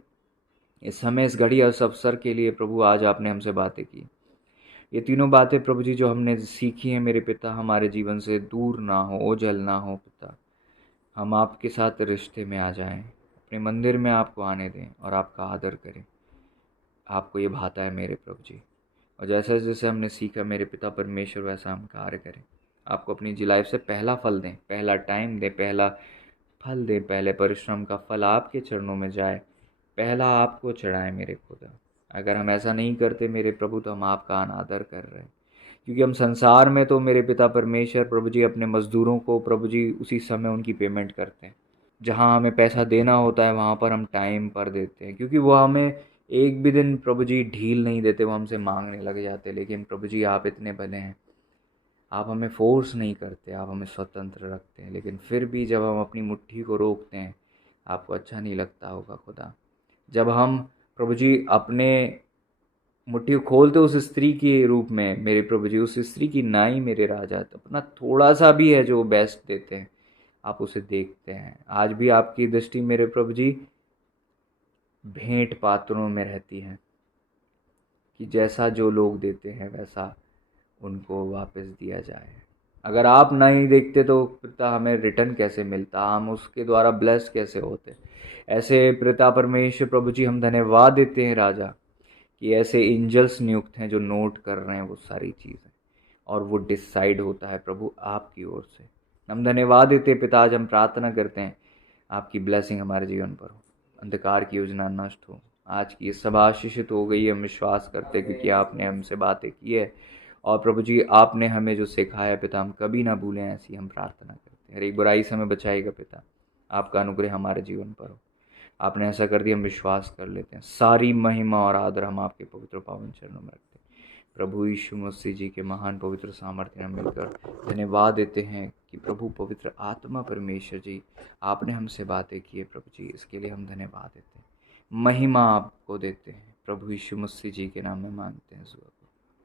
इस समय, इस घड़ी और इस अवसर के लिए। प्रभु आज आपने हमसे बातें की, ये तीनों बातें प्रभु जी जो हमने सीखी हैं मेरे पिता, हमारे जीवन से दूर ना हो, ओझल ना हो पिता। हम आपके साथ रिश्ते में आ जाएं, अपने मंदिर में आपको आने दें और आपका आदर करें। आपको ये भाता है मेरे प्रभु जी, और जैसे जैसे हमने सीखा मेरे पिता परमेश्वर वैसा हम कार्य करें। आपको अपनी जी लाइफ से पहला फल दें, पहला टाइम दें, फल दे, पहले परिश्रम का फल आपके चरणों में जाए, पहला आपको चढ़ाए मेरे खुदा। अगर हम ऐसा नहीं करते मेरे प्रभु तो हम आपका अनादर कर रहे हैं, क्योंकि हम संसार में तो मेरे पिता परमेश्वर प्रभु जी अपने मज़दूरों को प्रभु जी उसी समय उनकी पेमेंट करते हैं। जहाँ हमें पैसा देना होता है वहाँ पर हम टाइम पर देते हैं, क्योंकि वो हमें एक भी दिन प्रभु जी ढील नहीं देते, वो हमसे मांगने लग जाते। लेकिन प्रभु जी आप इतने भले हैं, आप हमें फोर्स नहीं करते, आप हमें स्वतंत्र रखते हैं। लेकिन फिर भी जब हम अपनी मुट्ठी को रोकते हैं आपको अच्छा नहीं लगता होगा खुदा। जब हम प्रभु जी अपने मुट्ठी को खोलते उस स्त्री के रूप में मेरे प्रभु जी, उस स्त्री की नाई मेरे राजा, तो अपना थोड़ा सा भी है जो बेस्ट देते हैं आप उसे देखते हैं। आज भी आपकी दृष्टि मेरे प्रभु जी भेंट पात्रों में रहती है कि जैसा जो लोग देते हैं वैसा उनको वापस दिया जाए। अगर आप नहीं देखते तो पिता हमें रिटर्न कैसे मिलता, हम उसके द्वारा ब्लेस कैसे होते। ऐसे पिता परमेश्वर प्रभु जी हम धन्यवाद देते हैं राजा कि ऐसे एंजल्स नियुक्त हैं जो नोट कर रहे हैं वो सारी चीज़ें, और वो डिसाइड होता है प्रभु आपकी ओर से। हम धन्यवाद देते हैं पिता, आज हम प्रार्थना करते हैं आपकी ब्लेसिंग हमारे जीवन पर हो, अंधकार की योजना नष्ट हो। आज की ये सभा आशीषित हो गई, हम विश्वास करते हैं क्योंकि आपने हमसे बातें की है, और प्रभु जी आपने हमें जो सिखाया पिता हम कभी ना भूलें, ऐसी हम प्रार्थना करते हैं। हर एक बुराई से हमें बचाएगा पिता, आपका अनुग्रह हमारे जीवन पर हो। आपने ऐसा कर दिया, हम विश्वास कर लेते हैं। सारी महिमा और आदर हम आपके पवित्र पावन चरणों में रखते हैं। प्रभु यीशु मसीह जी के महान पवित्र सामर्थ्य में मिलकर धन्यवाद देते हैं कि प्रभु पवित्र आत्मा परमेश्वर जी आपने हमसे बातें की है प्रभु जी, इसके लिए हम धन्यवाद देते हैं, महिमा आपको देते हैं। प्रभु यीशु मसीह जी के नाम में मांगते हैं।